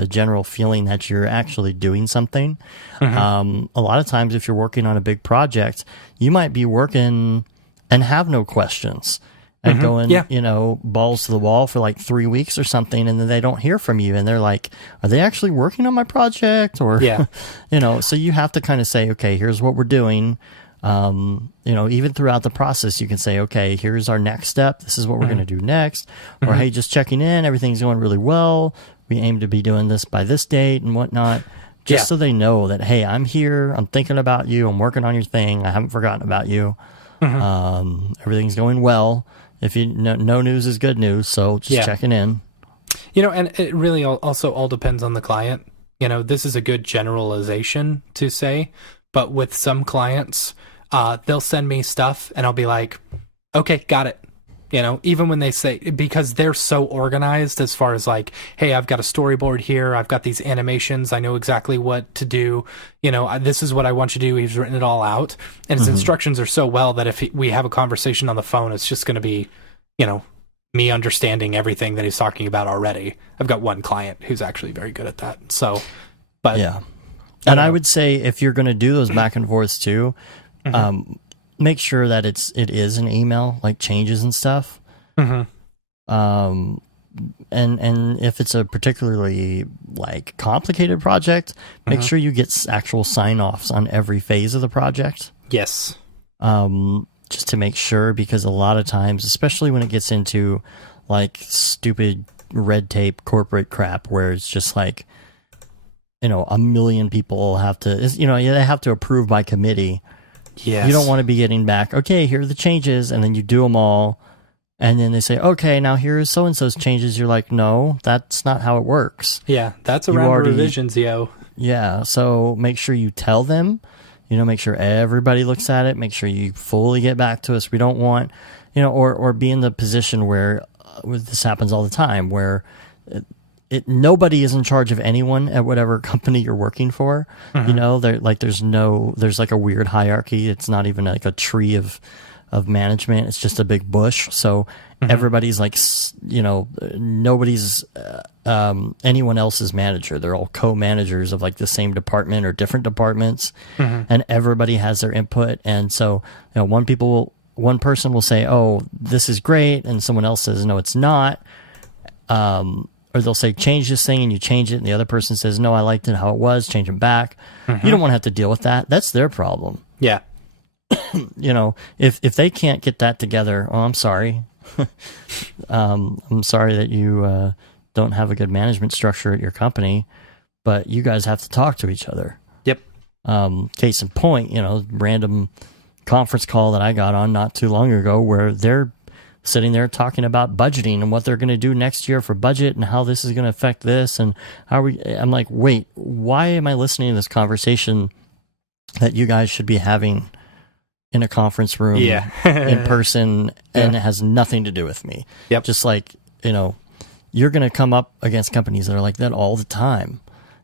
general feeling that you're actually doing something. A lot of times, if you're working on a big project, you might be working and have no questions. And going, balls to the wall for like 3 weeks or something, and then they don't hear from you, and they're like, "Are they actually working on my project?" Or, so you have to kind of say, "Okay, here's what we're doing." Even throughout the process, you can say, "Okay, here's our next step. This is what we're going to do next." Or, "Hey, just checking in. Everything's going really well. We aim to be doing this by this date and whatnot." Just so they know that, hey, I'm here. I'm thinking about you. I'm working on your thing. I haven't forgotten about you. Everything's going well. If no news is good news, so just checking in. And it really also all depends on the client. This is a good generalization to say, but with some clients, they'll send me stuff and I'll be like, okay, got it. Even when they say, because they're so organized as far as like, hey, I've got a storyboard here. I've got these animations. I know exactly what to do. This is what I want you to do. He's written it all out. And his instructions are so well that if we have a conversation on the phone, it's just going to be, me understanding everything that he's talking about already. I've got one client who's actually very good at that. So, but yeah. And I would say if you're going to do those back and forths too, make sure that it is an email, like changes and stuff. And if it's a particularly like complicated project, make sure you get actual sign-offs on every phase of the project. Yes. Just to make sure, because a lot of times, especially when it gets into like stupid red tape corporate crap where it's just like, a million people have to, they have to approve by committee. Yes. You don't want to be getting back, okay, here are the changes, and then you do them all, and then they say, okay, now here's so-and-so's changes. You're like, no, that's not how it works. Yeah, that's a round of revisions, yo. Yeah, so make sure you tell them, make sure everybody looks at it, make sure you fully get back to us. We don't want, or be in the position where this happens all the time, where nobody is in charge of anyone at whatever company you're working for. There's like a weird hierarchy. It's not even like a tree of management. It's just a big bush. So everybody's like, nobody's anyone else's manager. They're all co-managers of like the same department or different departments, and everybody has their input. And so, one person will say, "Oh, this is great," and someone else says, "No, it's not." Or they'll say, change this thing, and you change it, and the other person says, no, I liked it how it was, change it back. You don't want to have to deal with that. That's their problem. Yeah. If they can't get that together, oh, I'm sorry. I'm sorry that you don't have a good management structure at your company, but you guys have to talk to each other. Yep. Case in point, random conference call that I got on not too long ago where they're sitting there talking about budgeting and what they're going to do next year for budget and how this is going to affect this and I'm like, wait, why am I listening to this conversation that you guys should be having in a conference room in person and it has nothing to do with me? Yep. Just like, you're going to come up against companies that are like that all the time.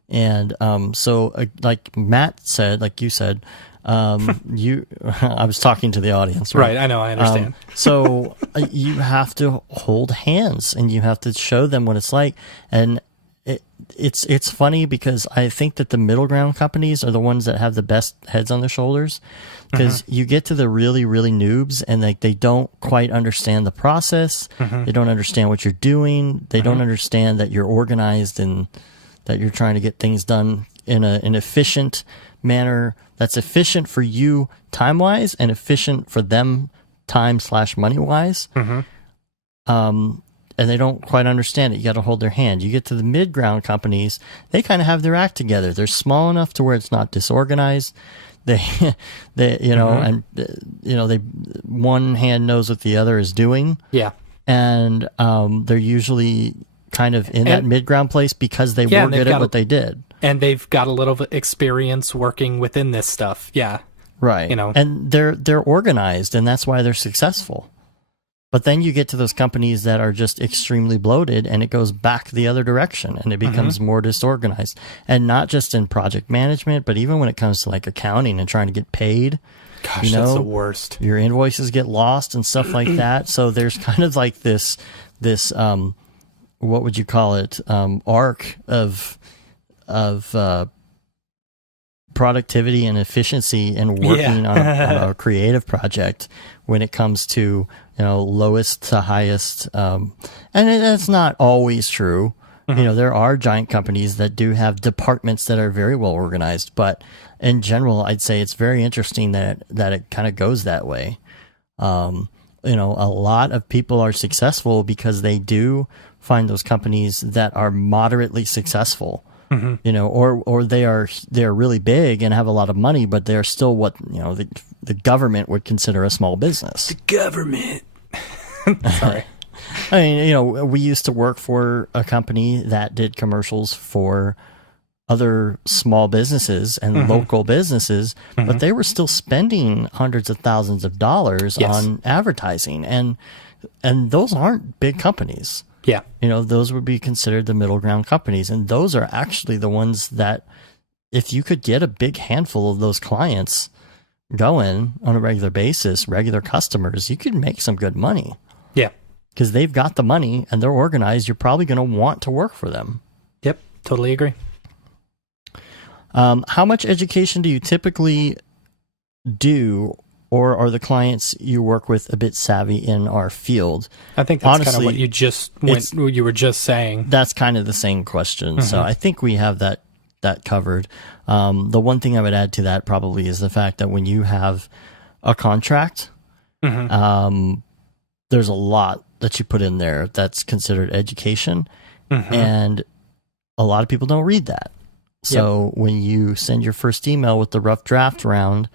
And so like Matt said, like you said, I was talking to the audience, right? I know, I understand. So you have to hold hands and you have to show them what it's like. And it's funny because I think that the middle ground companies are the ones that have the best heads on their shoulders, because you get to the really, really noobs and they don't quite understand the process. They don't understand what you're doing. They don't understand that you're organized and that you're trying to get things done in an efficient manner that's efficient for you time-wise and efficient for them time/money-wise. And they don't quite understand it. You got to hold their hand. You get to the mid-ground companies, they kind of have their act together. They're small enough to where it's not disorganized. They one hand knows what the other is doing. Yeah. And they're usually kind of in that mid-ground place because they were good at what they did. And they've got a little experience working within this stuff. Yeah. Right. And they're organized, and that's why they're successful. But then you get to those companies that are just extremely bloated, and it goes back the other direction, and it becomes more disorganized. And not just in project management, but even when it comes to like accounting and trying to get paid. Gosh, that's the worst. Your invoices get lost and stuff like that. So there's kind of like this what would you call it? Arc of productivity and efficiency and working on a creative project when it comes to lowest to highest, and that's not always true. There are giant companies that do have departments that are very well organized, but in general, I'd say it's very interesting that it kind of goes that way. A lot of people are successful because they do find those companies that are moderately successful. Or they're really big and have a lot of money, but they're still what the government would consider a small business. The government. Sorry. I mean, we used to work for a company that did commercials for other small businesses and local businesses, but they were still spending hundreds of thousands of dollars on advertising, and those aren't big companies. Yeah. Those would be considered the middle ground companies. And those are actually the ones that, if you could get a big handful of those clients going on a regular basis, regular customers, you could make some good money. Yeah. Because they've got the money and they're organized. You're probably going to want to work for them. Yep. Totally agree. How much education do you typically do or are the clients you work with a bit savvy in our field? I think that's kind of what you were just saying. That's kind of the same question. Mm-hmm. So I think we have that covered. The one thing I would add to that probably is the fact that when you have a contract, there's a lot that you put in there that's considered education, and a lot of people don't read that. So when you send your first email with the rough draft round,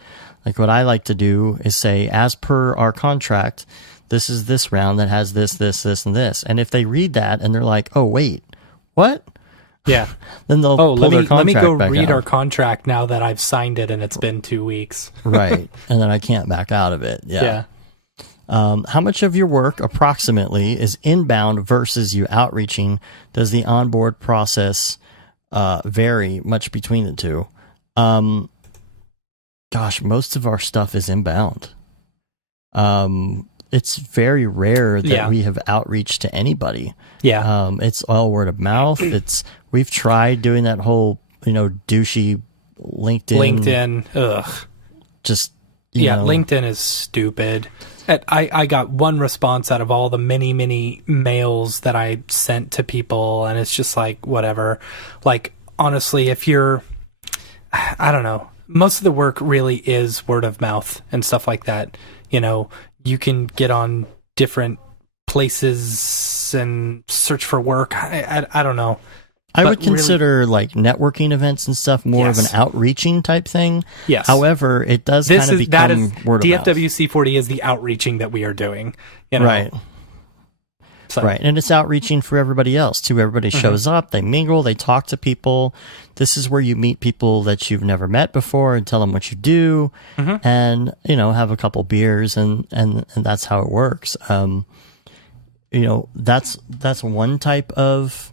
like what I like to do is say, as per our contract, this is this round that has this, and this. And if they read that and they're like, oh, wait, what? Yeah. Then they'll pull their contract let me go back read out. our contract now that I've signed it and it's been 2 weeks. Right. And then I can't back out of it. Yeah. How much of your work approximately is inbound versus you outreaching? Does the onboard process vary much between the two? Gosh, most of our stuff is inbound. It's very rare that we have outreach to anybody. Yeah. It's all word of mouth. We've tried doing that whole, douchey LinkedIn. Ugh. Just, you know. LinkedIn is stupid. I got one response out of all the many mails that I sent to people, and it's just like, whatever. Like, honestly, I don't know. Most of the work really is word of mouth and stuff like that. You can get on different places and search for work. I don't know. I would consider like networking events and stuff more of an outreaching type thing. Yes. However, it does kind of become word of mouth. DFWC40 is the outreaching that we are doing. Right. So. Right. And it's outreaching for everybody else too. Everybody shows up, they mingle, they talk to people. This is where you meet people that you've never met before and tell them what you do, and, have a couple beers and that's how it works. That's one type of,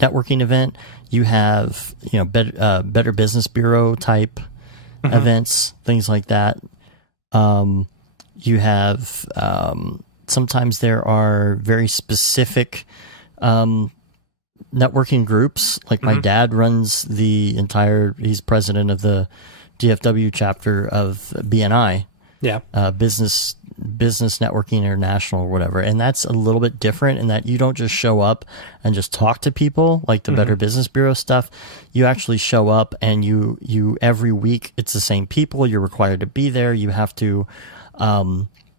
networking event. You have, Better Business Bureau type events, things like that. You have, sometimes there are very specific networking groups. Like my dad runs he's president of the DFW chapter of BNI. Yeah. Business Networking International or whatever. And that's a little bit different in that you don't just show up and just talk to people like the Better Business Bureau stuff. You actually show up and you every week, it's the same people. You're required to be there. You have to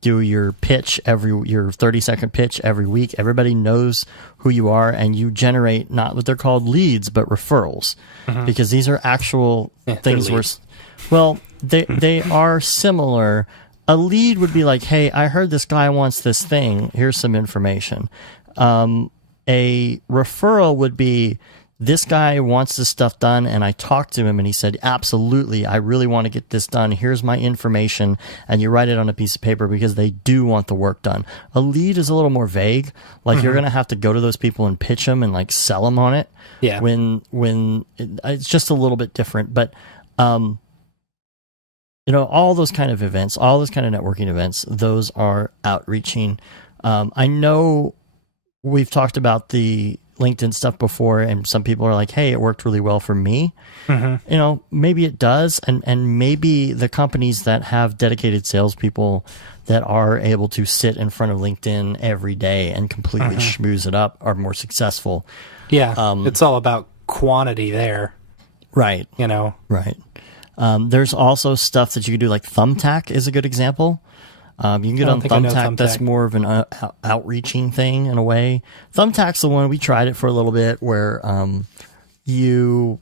do your pitch your 30-second pitch every week. Everybody knows who you are, and you generate not what they're called leads, but referrals, because these are actual things where, they are similar. A lead would be like, hey, I heard this guy wants this thing. Here's some information. A referral would be, this guy wants this stuff done, and I talked to him, and he said, absolutely, I really want to get this done. Here's my information, and you write it on a piece of paper because they do want the work done. A lead is a little more vague. Like, you're going to have to go to those people and pitch them and, like, sell them on it. Yeah. It's just a little bit different. But, all those kind of events, all those kind of networking events, those are outreaching. I know we've talked about the LinkedIn stuff before, and some people are like, hey, it worked really well for me. Maybe it does, and maybe the companies that have dedicated salespeople that are able to sit in front of LinkedIn every day and completely schmooze it up are more successful. Yeah, it's all about quantity there. Right. Right. There's also stuff that you can do, like Thumbtack is a good example. You can get on Thumbtack. That's more of an outreaching thing in a way. Thumbtack's the one, we tried it for a little bit, where you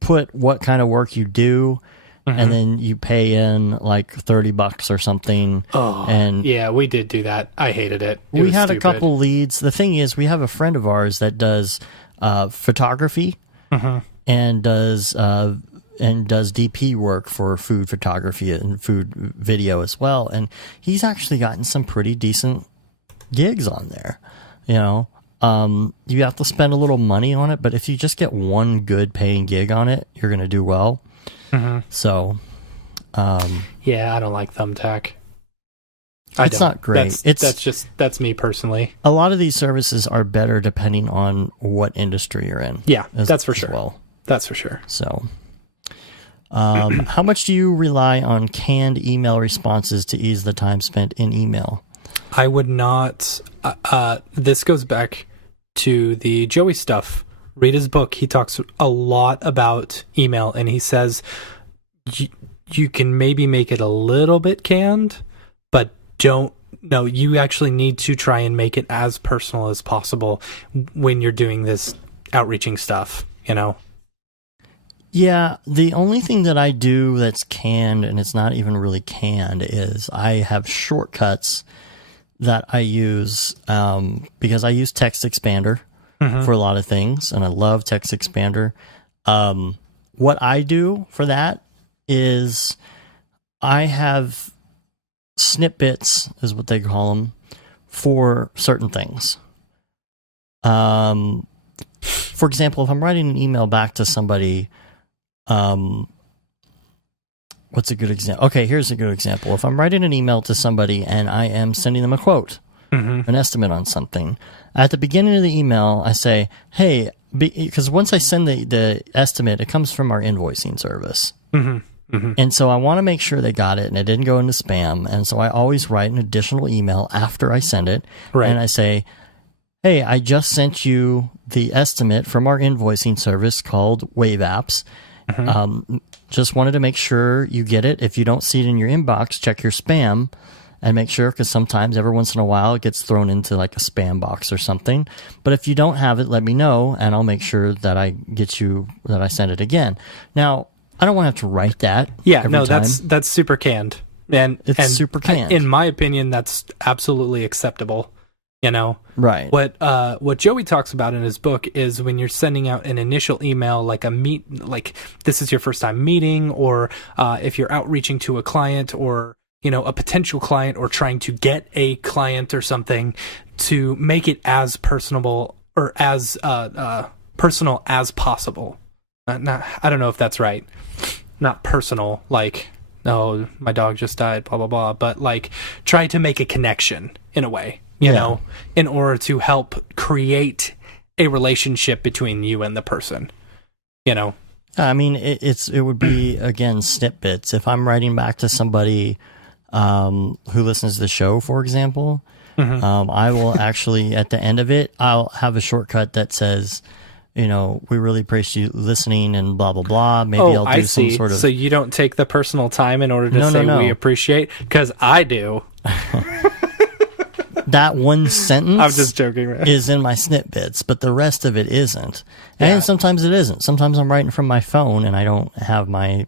put what kind of work you do, and then you pay in like $30 or something. Oh, and yeah, we did do that. I hated it. We had a couple leads. The thing is, we have a friend of ours that does photography and does DP work for food photography and food video as well. And he's actually gotten some pretty decent gigs on there. You have to spend a little money on it, but if you just get one good paying gig on it, you're going to do well. So, yeah, I don't like Thumbtack. It's not great. That's me personally. A lot of these services are better depending on what industry you're in. Yeah, that's for sure. Well, that's for sure. So, How much do you rely on canned email responses to ease the time spent in email? I would not. This goes back to the Joey stuff. Read his book. He talks a lot about email, and he says you can maybe make it a little bit canned, but don't. No, you actually need to try and make it as personal as possible when you're doing this outreaching stuff, you know? Yeah, the only thing that I do that's canned, and it's not even really canned, is I have shortcuts that I use because I use Text Expander for a lot of things, and I love Text Expander. What I do for that is I have snippets, is what they call them, for certain things. For example, if I'm writing an email back to somebody, what's a good example? Okay, here's a good example. If I'm writing an email to somebody and I am sending them a quote, an estimate on something, at the beginning of the email, I say, hey, because once I send the estimate, it comes from our invoicing service. And so I want to make sure they got it and it didn't go into spam. And so I always write an additional email after I send it. Right. And I say, hey, I just sent you the estimate from our invoicing service called Wave Apps. Just wanted to make sure you get it. If you don't see it in your inbox, check your spam and make sure, because sometimes every once in a while it gets thrown into like a spam box or something. But if you don't have it, let me know and I'll make sure that I send it again. Now, I don't want to have to write that. Yeah, no, time. That's super canned. And super canned. In my opinion, that's absolutely acceptable. You know, right? What Joey talks about in his book is when you're sending out an initial email, like like this is your first time meeting, or if you're outreaching to a client, or a potential client, or trying to get a client or something, to make it as personable or as personal as possible. I don't know if that's right. Not personal, like, oh, my dog just died, blah blah blah, but like try to make a connection in a way. You know, in order to help create a relationship between you and the person, I mean, it would be, again, snippets. If I'm writing back to somebody who listens to the show, for example, I will actually, at the end of it, I'll have a shortcut that says, we really appreciate you listening and blah, blah, blah. Maybe I'll do some sort of... So you don't take the personal time in order to say we appreciate? Because I do. That one sentence I'm just joking, right? Is in my snippets, but the rest of it isn't. And sometimes it isn't. Sometimes I'm writing from my phone and I don't have my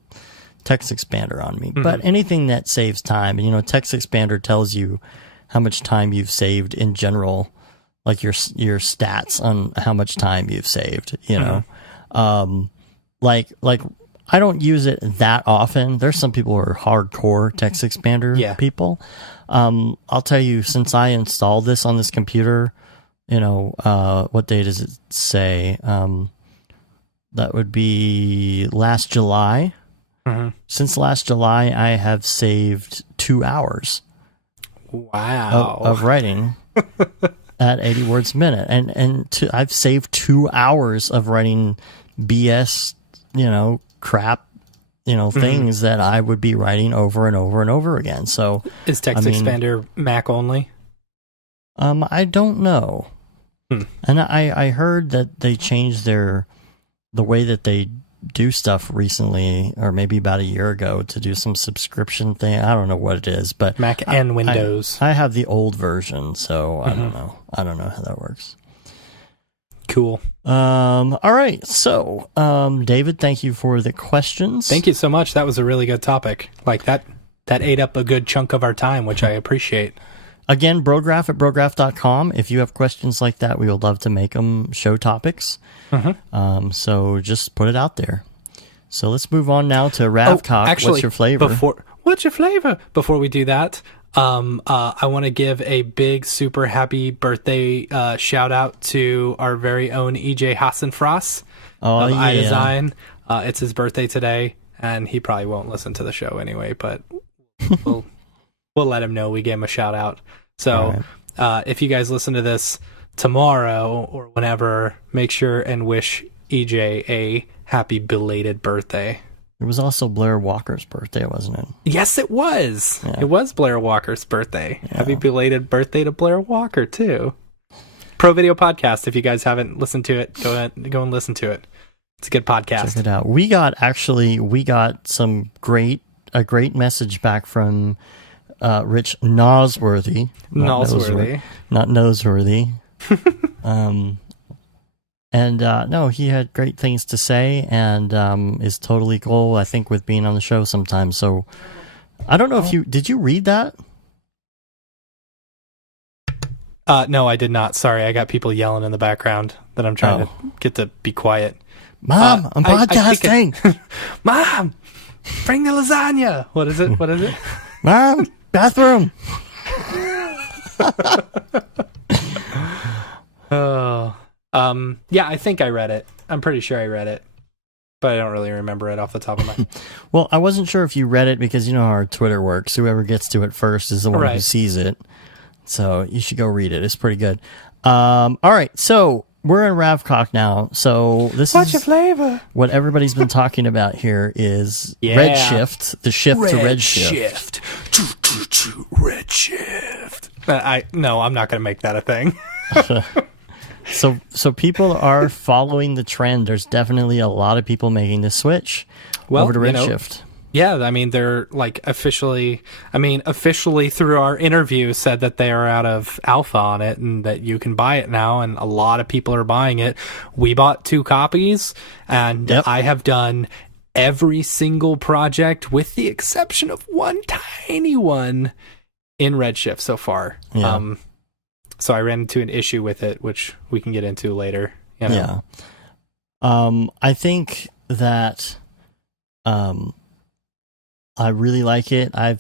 Text Expander on me. But anything that saves time, Text Expander tells you how much time you've saved in general, like your stats on how much time you've saved, like I don't use it that often. There's some people who are hardcore Text Expander people. I'll tell you, since I installed this on this computer, what day does it say? That would be last July. Since last July, I have saved 2 hours. Wow. Of writing at 80 words a minute. And I've saved 2 hours of writing BS, crap, things that I would be writing over and over and over again. So is Text Expander Mac only? I don't know. And I heard that they changed the way that they do stuff recently, or maybe about a year ago, to do some subscription thing. I don't know what it is, but Mac and Windows. I have the old version, so I don't know. I don't know how that works. Cool. All right. So, David, thank you for the questions. Thank you so much. That was a really good topic. Like that ate up a good chunk of our time, which I appreciate. Again, Brograph at brograph.com. If you have questions like that, we would love to make them show topics. So just put it out there. So let's move on now to Ravcock. Actually, what's your flavor? What's your flavor? Before we do that, I want to give a big, super happy birthday shout out to our very own EJ Hassenfrost of iDesign. It's his birthday today, and he probably won't listen to the show anyway, but we'll let him know we gave him a shout out. So if you guys listen to this tomorrow or whenever, make sure and wish EJ a happy belated birthday. It was also Blair Walker's birthday, wasn't it? Yes, it was. Yeah. It was Blair Walker's birthday. Yeah. Happy belated birthday to Blair Walker, too. Pro Video Podcast. If you guys haven't listened to it, go and listen to it. It's a good podcast. Check it out. We got a great message back from Rich Nosworthy. Not Noseworthy. No, he had great things to say and is totally cool, I think, with being on the show sometimes. So I don't know if did you read that? No, I did not. Sorry, I got people yelling in the background that I'm trying to get to be quiet. Mom, I'm podcasting. Mom, bring the lasagna. What is it? Mom, bathroom. Yeah, I think I read it. I'm pretty sure I read it, but I don't really remember it off the top of my. Well, I wasn't sure if you read it because you know how our Twitter works. Whoever gets to it first is the one who sees it. So you should go read it. It's pretty good. All right, so we're in Ravcock now. So What's your flavor? What everybody's been talking about here is Redshift, the shift to Redshift. Redshift. No, I'm not going to make that a thing. So people are following the trend. There's definitely a lot of people making the switch over to Redshift. Yeah, I mean, they're like officially through our interview said that they are out of alpha on it and that you can buy it now, and a lot of people are buying it. We bought 2 copies, and I have done every single project with the exception of one tiny one in Redshift so far. Yeah. So I ran into an issue with it, which we can get into later. You know? Yeah. I think that I really like it. I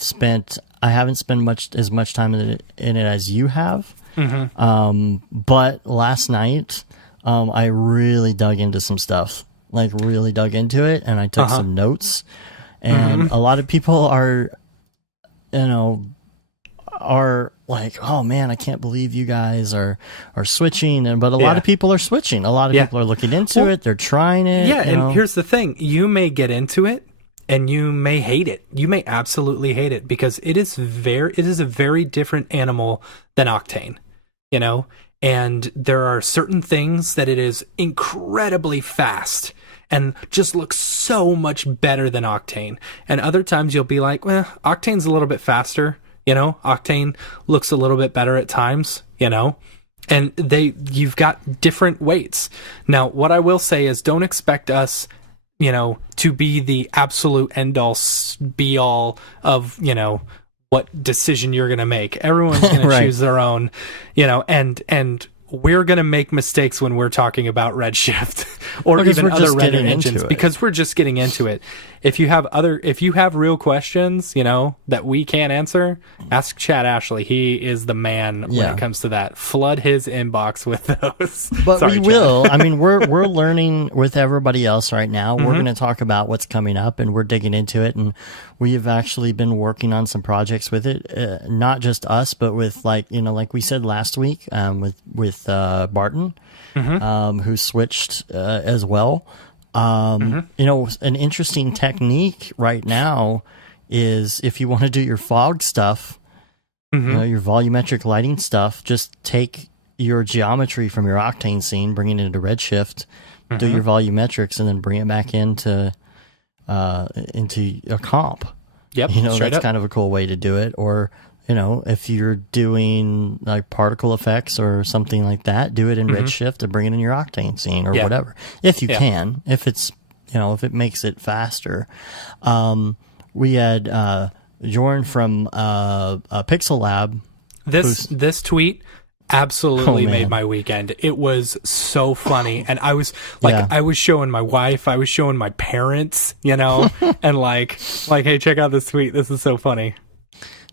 haven't spent as much time in it as you have. Mm-hmm. But last night, I really dug into some stuff. Like really dug into it, and I took some notes. And a lot of people are like, oh man, I can't believe you guys are switching. But a lot of people are switching. A lot of people are looking into it. They're trying it. Yeah, and here's the thing. You may get into it and you may hate it. You may absolutely hate it because it is a very different animal than Octane, you know? And there are certain things that it is incredibly fast and just looks so much better than Octane. And other times you'll be like, well, Octane's a little bit faster. You know, Octane looks a little bit better at times, you know, and you've got different weights. Now, what I will say is don't expect us, you know, to be the absolute end all be all of, you know, what decision you're going to make. Everyone's going to choose their own, you know, and we're going to make mistakes when we're talking about Redshift or even other render engines because we're just getting into it. If you have real questions, you know, that we can't answer, ask Chad Ashley. He is the man when it comes to that. Flood his inbox with those. But we will. I mean, we're learning with everybody else right now. We're going to talk about what's coming up, and we're digging into it. And we have actually been working on some projects with it, not just us, but with like we said last week, with Barton, who switched as well. You know, an interesting technique right now is if you want to do your fog stuff, you know, your volumetric lighting stuff, just take your geometry from your Octane scene, bring it into Redshift, do your volumetrics, and then bring it back into a comp. Yep, you know, that's kind of a cool way to do it. Or you know, if you're doing like particle effects or something like that, do it in Redshift and bring it in your Octane scene or whatever. If you can, if it's, you know, if it makes it faster. We had Jorn from Pixel Lab. This tweet absolutely made my weekend. It was so funny. And I was like, I was showing my wife, I was showing my parents, you know, and like, hey, check out this tweet. This is so funny.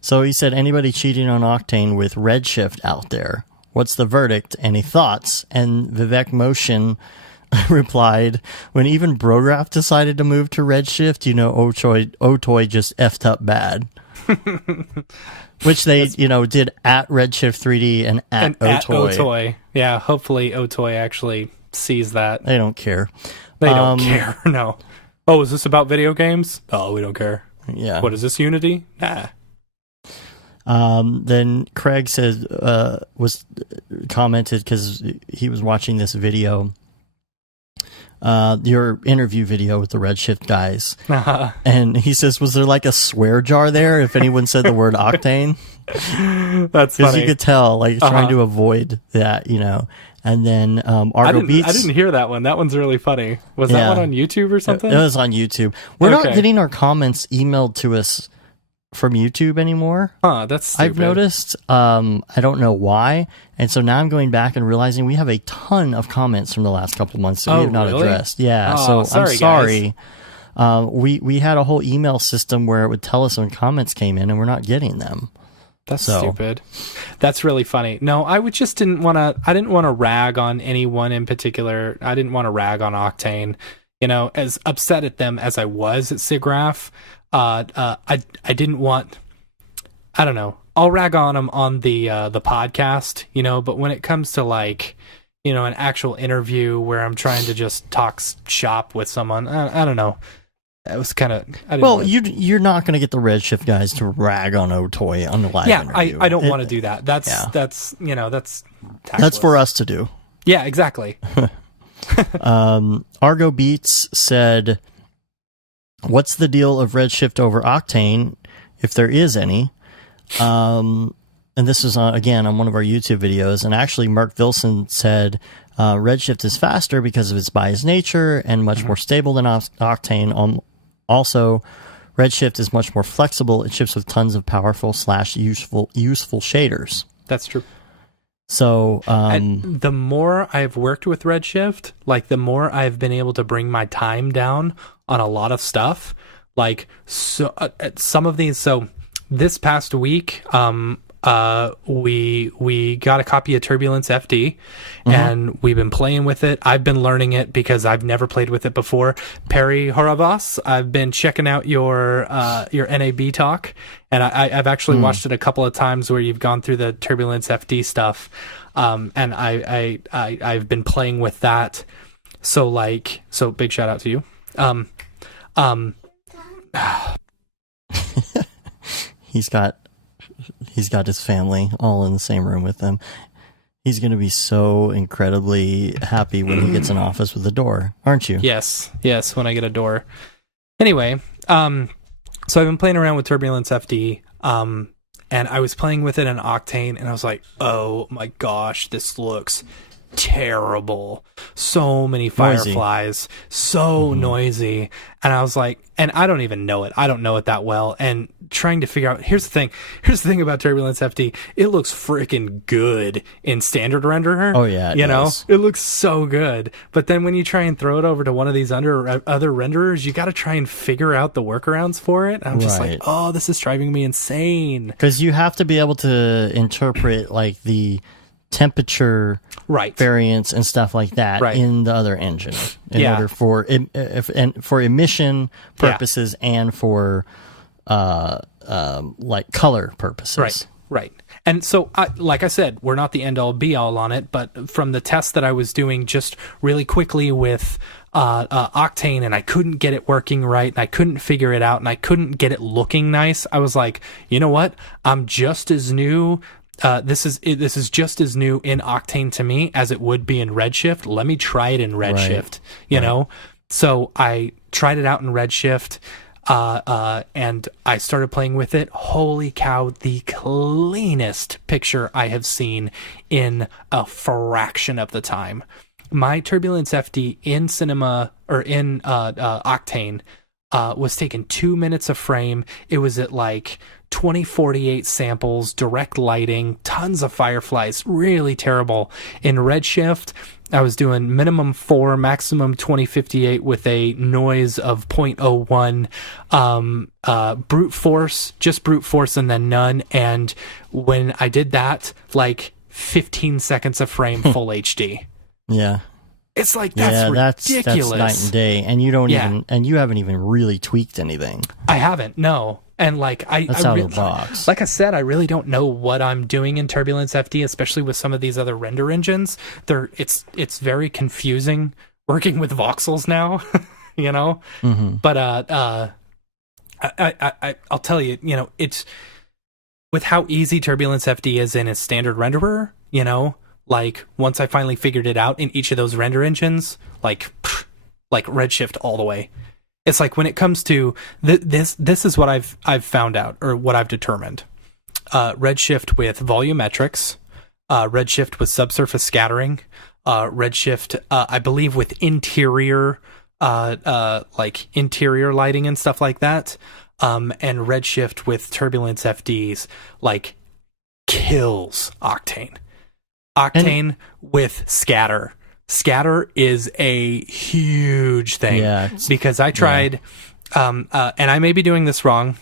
So he said, anybody cheating on Octane with Redshift out there? What's the verdict? Any thoughts? And Vivek Motion replied, when even Brograph decided to move to Redshift, you know, Otoy just effed up bad. Which they, you know, did at Redshift 3D and at Otoy. Yeah, hopefully Otoy actually sees that. They don't care. They don't care, no. Oh, is this about video games? Oh, we don't care. Yeah. What is this, Unity? Nah. Then Craig said, was commented because he was watching this video, your interview video with the Redshift guys, and he says, "Was there like a swear jar there if anyone said the word Octane?" That's because funny. you could tell, like, trying to avoid that, And then Argo Beats. I didn't hear that one. That one's really funny. Was that one on YouTube or something? It was on YouTube. We're not getting our comments emailed to us from YouTube anymore. Huh, that's stupid. I've noticed. I don't know why. And so now I'm going back and realizing we have a ton of comments from the last couple of months that we have not addressed. Yeah, so I'm sorry. We had a whole email system where it would tell us when comments came in, and we're not getting them. That's stupid. That's really funny. No, I didn't want to rag on anyone in particular. I didn't want to rag on Octane. As upset at them as I was at SIGGRAPH, I didn't want, I don't know, I'll rag on them on the podcast, but when it comes to like, an actual interview where I'm trying to just talk shop with someone, I don't know. It was kind of... you're not going to get the Redshift guys to rag on Otoy on the live interview. I don't want to do that. That's tactless. That's for us to do. Yeah, exactly. Argo Beats said, "What's the deal of Redshift over Octane, if there is any?" And this is on one of our YouTube videos. And actually, Mark Vilson said Redshift is faster because of its biased nature and much more stable than Octane. Also, Redshift is much more flexible. It ships with tons of powerful / useful shaders. That's true. So, and the more I've worked with Redshift, like the more I've been able to bring my time down on a lot of stuff. Like some of these. So this past week, we got a copy of Turbulence FD, and we've been playing with it. I've been learning it because I've never played with it before. Perry Horavas, I've been checking out your NAB talk, and I've actually watched it a couple of times where you've gone through the Turbulence FD stuff, and I've been playing with that. So big shout out to you. He's got his family all in the same room with him. He's going to be so incredibly happy when he gets an office with a door, aren't you? Yes, when I get a door. Anyway, so I've been playing around with Turbulence FD, and I was playing with it in Octane, and I was like, oh my gosh, this looks terrible. So many fireflies, so noisy. And I was like, and I don't even know it. I don't know it that well. And trying to figure out, here's the thing about Turbulence FD. It looks freaking good in standard renderer. Oh yeah. It looks so good. But then when you try and throw it over to one of these other renderers, you got to try and figure out the workarounds for it. I'm just like, oh, this is driving me insane. Because you have to be able to interpret like the temperature variance and stuff like that in the other engine in order for for emission purposes and for like color purposes. Right. And so, like I said, we're not the end-all be-all on it, but from the test that I was doing just really quickly with Octane, and I couldn't get it working right, and I couldn't figure it out, and I couldn't get it looking nice, I was like, you know what? I'm just as new. This is just as new in Octane to me as it would be in Redshift. Let me try it in Redshift, you know? So I tried it out in Redshift, and I started playing with it. Holy cow, the cleanest picture I have seen in a fraction of the time. My Turbulence FD in Cinema, or in Octane, was taking 2 minutes a frame. It was at like 2048 samples, direct lighting, tons of fireflies, really terrible. In Redshift, I was doing minimum 4, maximum 2058 with a noise of 0.01, brute force and then none. And when I did that, like 15 seconds a frame, full HD. Yeah. It's like, that's ridiculous. That's night and day. And you you haven't even really tweaked anything. I haven't, no. And like that's out of the box. Like I said, I really don't know what I'm doing in Turbulence FD, especially with some of these other render engines. It's very confusing working with voxels now. you know. But I'll tell you, you know, it's with how easy Turbulence FD is in a standard renderer, you know, like once I finally figured it out in each of those render engines, like Redshift all the way. It's like when it comes to this is what I've found out, or what I've determined. Redshift with volumetrics, Redshift with subsurface scattering, Redshift, I believe with interior, like interior lighting and stuff like that, and Redshift with Turbulence FDs, like kills Octane. Octane with scatter. Scatter is a huge thing, because I tried, and I may be doing this wrong.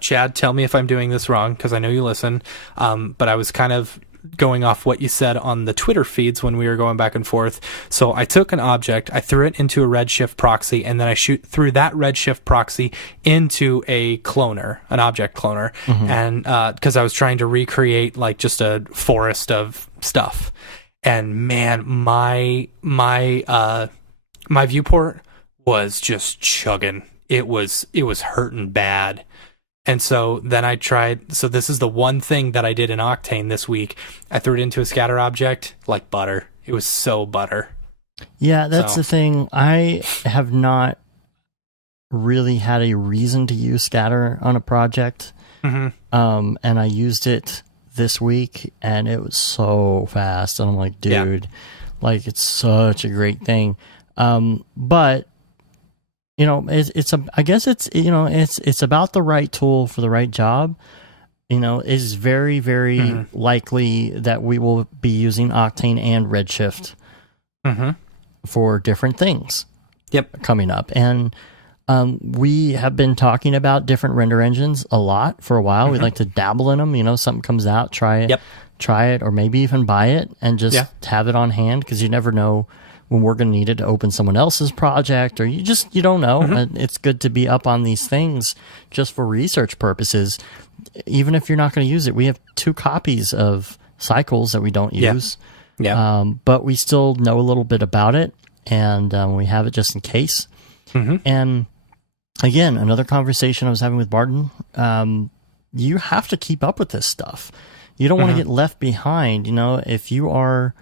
Chad, tell me if I'm doing this wrong, because I know you listen. But I was kind of going off what you said on the Twitter feeds when we were going back and forth. So I took an object, I threw it into a Redshift proxy, and then I threw that Redshift proxy into a cloner, an object cloner, and because I was trying to recreate like just a forest of stuff. And man, my viewport was just chugging. It was hurting bad. And so then I tried, so this is the one thing that I did in Octane this week. I threw it into a scatter object like butter. It was so butter. Yeah, that's the thing. I have not really had a reason to use scatter on a project. And I used it this week, and it was so fast, and I'm like, dude, like, it's such a great thing. But you know, I guess it's about the right tool for the right job. You know, it's very, very likely that we will be using Octane and Redshift for different things coming up. And we have been talking about different render engines a lot for a while. We like to dabble in them. You know, something comes out, try it, or maybe even buy it and just have it on hand, because you never know when we're going to need it to open someone else's project, or you don't know. And it's good to be up on these things just for research purposes. Even if you're not going to use it, we have 2 copies of Cycles that we don't use. But we still know a little bit about it, and we have it just in case. And again, another conversation I was having with Barton, you have to keep up with this stuff. You don't want to get left behind. You know, if you are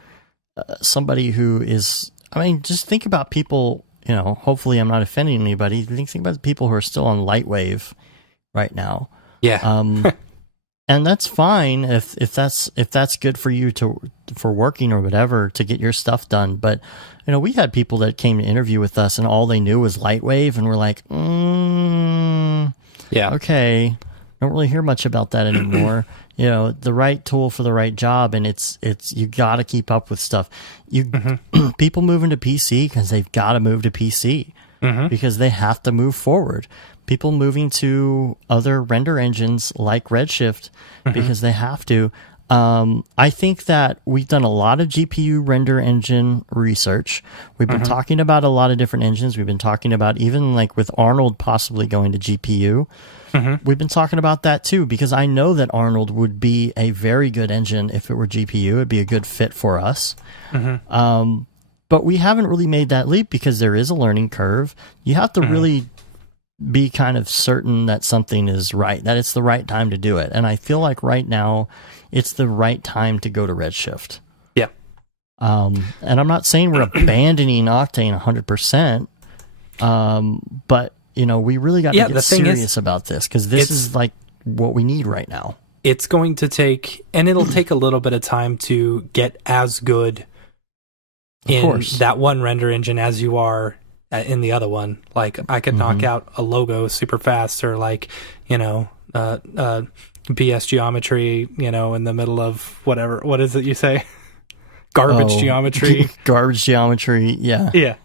somebody who is, I mean, just think about people, you know, hopefully I'm not offending anybody. Think about the people who are still on Lightwave right now. And that's fine if that's good for you for working or whatever, to get your stuff done. But you know, we had people that came to interview with us, and all they knew was Lightwave, and we're like, okay, don't really hear much about that anymore. You know, the right tool for the right job, and it's you got to keep up with stuff. People moving to PC because they've got to move to PC because they have to move forward. People moving to other render engines like Redshift because they have to. I think that we've done a lot of GPU render engine research. We've been talking about a lot of different engines. We've been talking about even like with Arnold possibly going to GPU. We've been talking about that too, because I know that Arnold would be a very good engine if it were GPU. It'd be a good fit for us. But we haven't really made that leap because there is a learning curve. You have to really be kind of certain that something is right, that it's the right time to do it. And I feel like right now it's the right time to go to Redshift. And I'm not saying we're abandoning Octane 100%, but you know, we really got to get serious about this, because this is like what we need right now. It's going to take, and it'll take a little bit of time to get as good in that one render engine as you are in the other one. Like, I could knock out a logo super fast, or like, you know, BS geometry, you know, in the middle of whatever. What is it you say? Garbage geometry. Garbage geometry, yeah.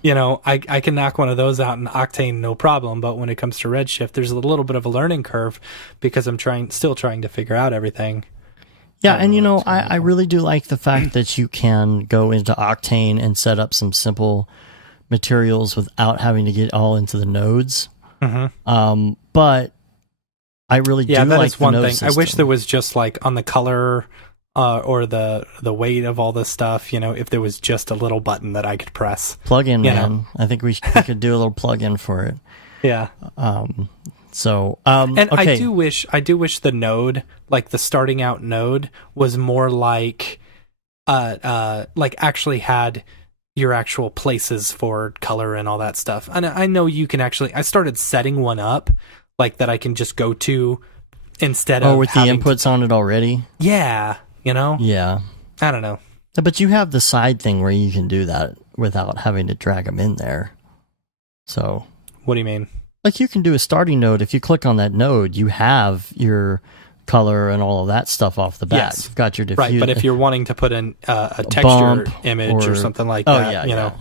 You know, I can knock one of those out in Octane, no problem. But when it comes to Redshift, there's a little bit of a learning curve because I'm still trying to figure out everything. Yeah, and you know, I really do like the fact that you can go into Octane and set up some simple materials without having to get all into the nodes. But I really do like the node system. I wish there was just like on the color or the weight of all this stuff, if there was just a little button that I could press. Plug-in, man. I think we could do a little plug-in for it. Yeah. And I okay. do wish the node, like the starting out node, was more like actually had your actual places for color and all that stuff. And I know you can actually, I started setting one up like that I can just go to instead of with the inputs on it already. Yeah. Yeah. I don't know. But you have the side thing where you can do that without having to drag them in there. So. What do you mean? Like you can do a starting node. If you click on that node, you have your color and all of that stuff off the bat. Yes. You've got your diffuse. Right, but if you're wanting to put in a texture image or something like that,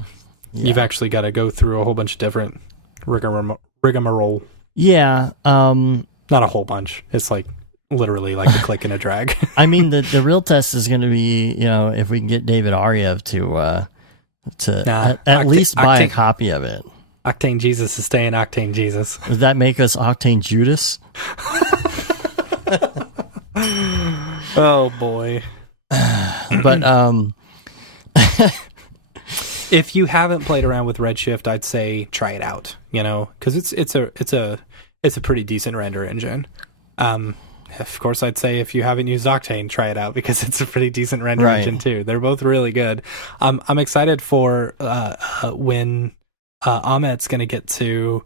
you've actually got to go through a whole bunch of different rigmarole. Yeah. Not a whole bunch. It's like literally like a click and a drag. I mean, the real test is going to be, if we can get David Ariev to at least buy a copy of it. Octane Judas is staying Octane Judas. Does that make us Octane Judas? Oh boy. But if you haven't played around with Redshift, I'd say try it out, because it's a pretty decent render engine. Of course, I'd say if you haven't used Octane, try it out because it's a pretty decent render engine too. They're both really good. I'm excited for when Ahmet's going to get to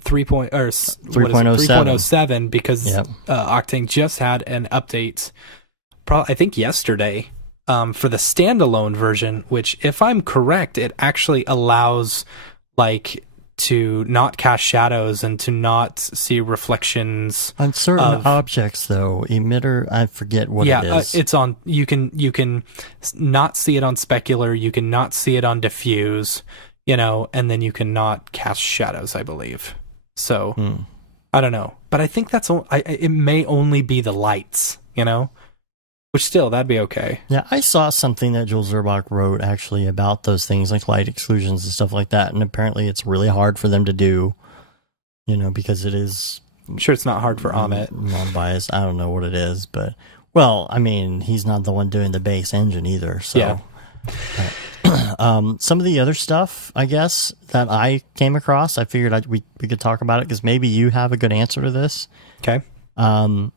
3.07 because Octane just had an update, I think yesterday, for the standalone version, which, if I'm correct, it actually allows to not cast shadows and to not see reflections on certain objects, though. Emitter, I forget what it is. It's on. You can not see it on specular. You can not see it on diffuse. And then you cannot cast shadows, I believe. So, I don't know. But I think it may only be the lights, which still, that'd be okay. Yeah, I saw something that Jules Zerbach wrote, actually, about those things, like light exclusions and stuff like that, and apparently it's really hard for them to do, because it is... I'm sure it's not hard for Ahmet. Non-biased. I don't know what it is, but... Well, I mean, he's not the one doing the base engine either, so... Yeah. Some of the other stuff, I guess, that I came across, I figured we could talk about it because maybe you have a good answer to this. Okay. You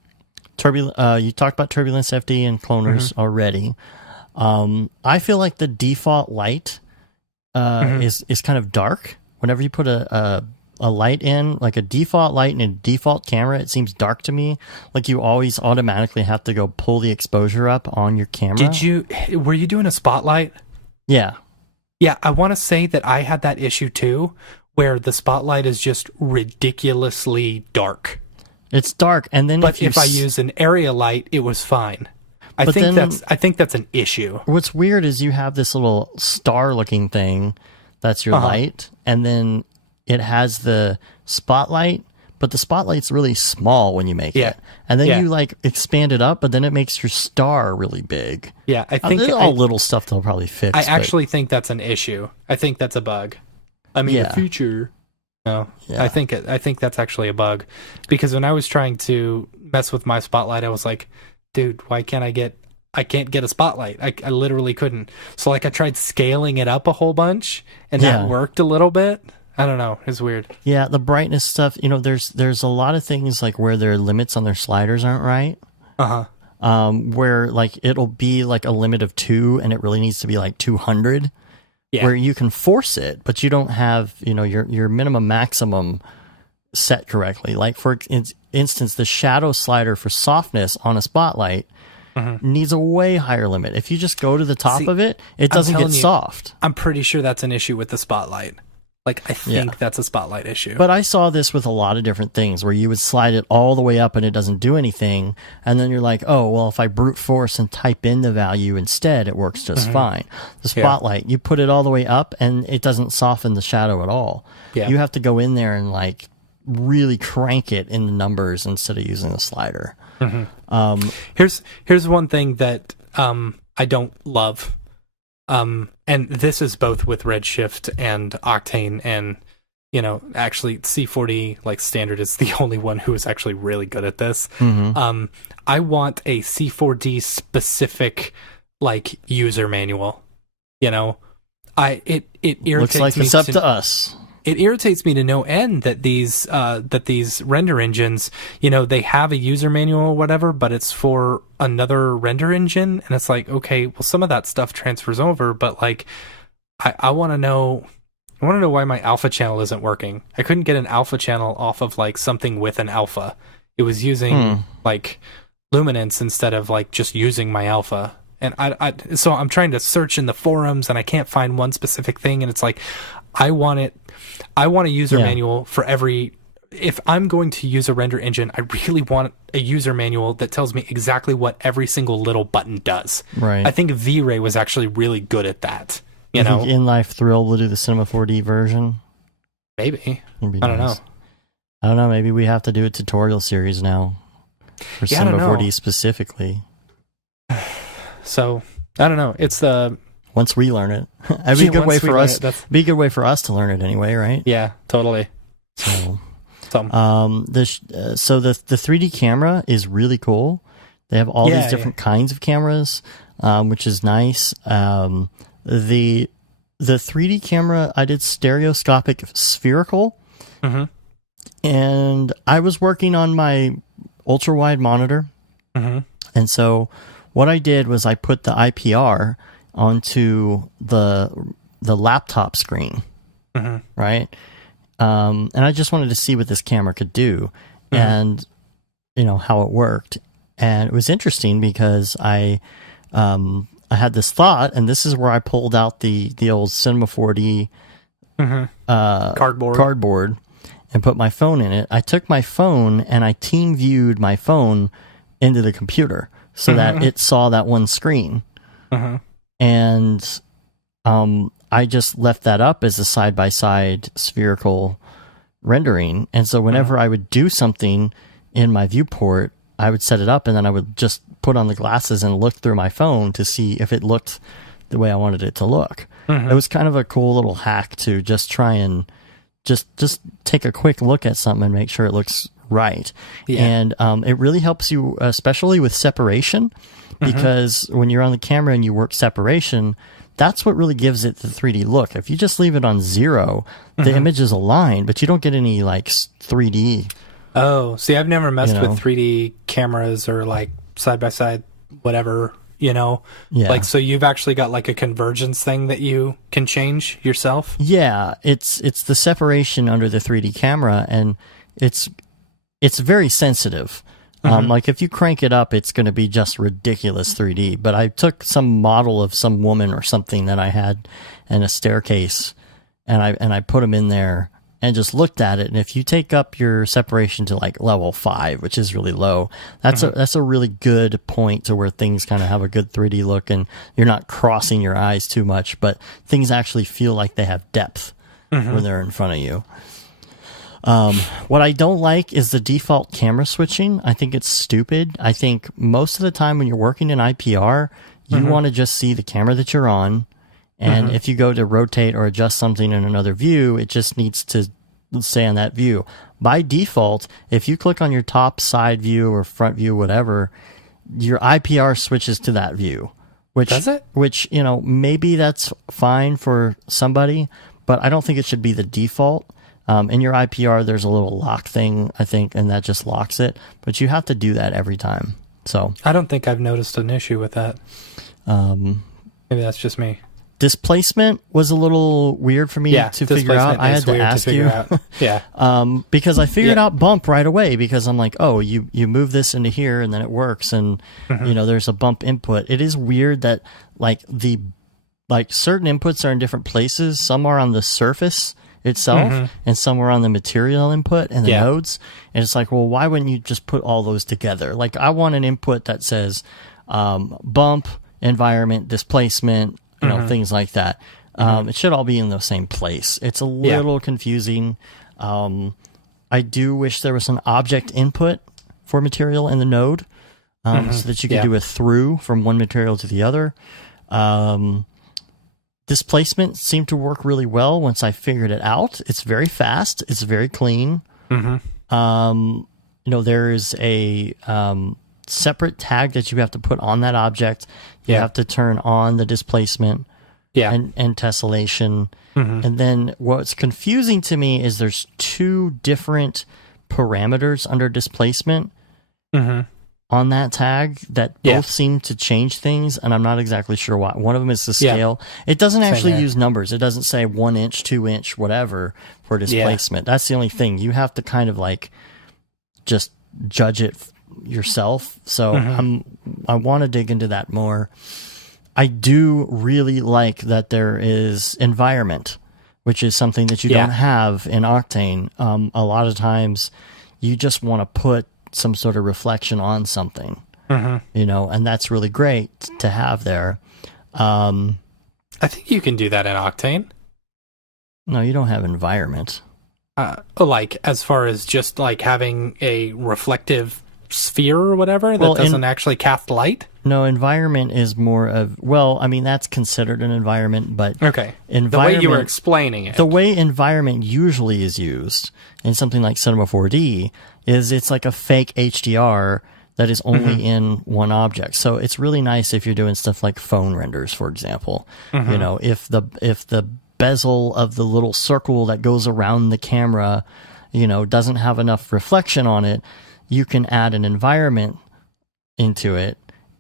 talked about Turbulence FD and cloners already. I feel like the default light is kind of dark. Whenever you put a light in, like a default light in a default camera, it seems dark to me. Like you always automatically have to go pull the exposure up on your camera. Were you doing a spotlight? Yeah. Yeah, I want to say that I had that issue too, where the spotlight is just ridiculously dark. It's dark, and then if I use an area light, it was fine. I think that's an issue. What's weird is you have this little star-looking thing that's your light, and then it has the spotlight, but the spotlight's really small when you make it. And then you expand it up, but then it makes your star really big. Yeah, I think all little stuff they'll probably fix. I actually think that's an issue. I think that's a bug. I mean, a feature. No, I think that's actually a bug, because when I was trying to mess with my spotlight, I was like, dude, why can't I get a spotlight? I literally couldn't. So I tried scaling it up a whole bunch, and that worked a little bit. I don't know. It's weird. Yeah, the brightness stuff, there's a lot of things where their limits on their sliders aren't right. Where it'll be a limit of 2 and it really needs to be 200. Yeah. Where you can force it, but you don't have, your minimum maximum set correctly. Like for instance, the shadow slider for softness on a spotlight needs a way higher limit. If you just go to the top of it, it doesn't get soft. I'm pretty sure that's an issue with the spotlight. I think that's a spotlight issue. But I saw this with a lot of different things where you would slide it all the way up and it doesn't do anything. And then you're like, oh, well, if I brute force and type in the value instead, it works just fine. The spotlight, you put it all the way up and it doesn't soften the shadow at all. Yeah. You have to go in there and really crank it in the numbers instead of using the slider. Here's one thing that I don't love. And this is both with Redshift and Octane and actually C4D like standard is the only one who is actually really good at this. Mm-hmm. I want a C4D specific like user manual. It irritates Looks like me it's up to us. It irritates me to no end that these render engines, they have a user manual or whatever, but it's for another render engine, and it's like, okay, well, some of that stuff transfers over, but like, I want to know. I want to know why my alpha channel isn't working. I couldn't get an alpha channel off of like something with an alpha. It was using like luminance instead of like just using my alpha. And so I'm trying to search in the forums and I can't find one specific thing. And it's like, I want a user manual for every. If I'm going to use a render engine, I really want a user manual that tells me exactly what every single little button does. Right. I think V-Ray was actually really good at that. You think InLife Thrill will do the Cinema 4D version? Maybe. I don't know. I don't know. Maybe we have to do a tutorial series now for Cinema 4D specifically. So I don't know. It's the once we learn it, it'd be a good way for us. Be a good way for us to learn it anyway, right? Yeah, totally. So the 3D camera is really cool. They have all these different kinds of cameras, which is nice. The 3D camera, I did stereoscopic spherical, and I was working on my ultra wide monitor, and so what I did was I put the IPR onto the laptop screen, right? And I just wanted to see what this camera could do, and how it worked. And it was interesting because I had this thought, and this is where I pulled out the old Cinema 4D cardboard and put my phone in it. I took my phone and I team viewed my phone into the computer so that it saw that one screen. And I just left that up as a side-by-side spherical rendering. And so whenever I would do something in my viewport, I would set it up, and then I would just put on the glasses and look through my phone to see if it looked the way I wanted it to look. It was kind of a cool little hack to just try and just take a quick look at something and make sure it looks right. And it really helps you, especially with separation, because when you're on the camera and you work separation, that's what really gives it the 3D look. If you just leave it on 0, the image is aligned, but you don't get any like 3D. Oh, see, I've never messed with 3D cameras or like side by side, whatever, Like, so you've actually got like a convergence thing that you can change yourself? Yeah, it's the separation under the 3D camera, and it's very sensitive. Like if you crank it up, it's going to be just ridiculous 3D. But I took some model of some woman or something that I had in a staircase, and I put them in there and just looked at it. And if you take up your separation to like level 5, which is really low, that's a really good point to where things kind of have a good 3D look, and you're not crossing your eyes too much, but things actually feel like they have depth when they're in front of you. What I don't like is the default camera switching. I think it's stupid. I think most of the time when you're working in IPR, you want to just see the camera that you're on. And if you go to rotate or adjust something in another view, it just needs to stay on that view. By default, if you click on your top side view or front view, whatever, your IPR switches to that view. Does it? Which, maybe that's fine for somebody, but I don't think it should be the default. In your IPR, there's a little lock thing, I think, and that just locks it. But you have to do that every time. So I don't think I've noticed an issue with that. Maybe that's just me. Displacement was a little weird for me to figure out. I had to ask you. Because I figured out bump right away, because I'm like, oh, you move this into here and then it works, and there's a bump input. It is weird that certain inputs are in different places. Some are on the surface itself, and somewhere on the material input and the nodes. And it's like, well, why wouldn't you just put all those together? Like, I want an input that says bump, environment, displacement, things like that. It should all be in the same place. It's a little confusing. I do wish there was an object input for material in the node, so that you could do a through from one material to the other. displacement seemed to work really well once I figured it out. It's very fast. It's very clean. There is a separate tag that you have to put on that object. You have to turn on the displacement and tessellation. And then what's confusing to me is there's two different parameters under displacement on that tag that both seem to change things, and I'm not exactly sure why. One of them is the scale. It doesn't actually use numbers. It doesn't say 1 inch, 2 inch, whatever for displacement. That's the only thing. You have to kind of like just judge it yourself. So I want to dig into that more. I do really like that there is environment, which is something that you don't have in Octane. A lot of times you just want to put some sort of reflection on something, and that's really great to have there. I think you can do that in Octane. No, you don't have environment. Like as far as just like having a reflective sphere or whatever that doesn't actually cast light? No, environment is more of, that's considered an environment, but the way you were explaining it. The way environment usually is used in something like Cinema 4D is it's like a fake HDR that is only in one object. So it's really nice if you're doing stuff like phone renders, for example. If the bezel of the little circle that goes around the camera, doesn't have enough reflection on it, you can add an environment into it,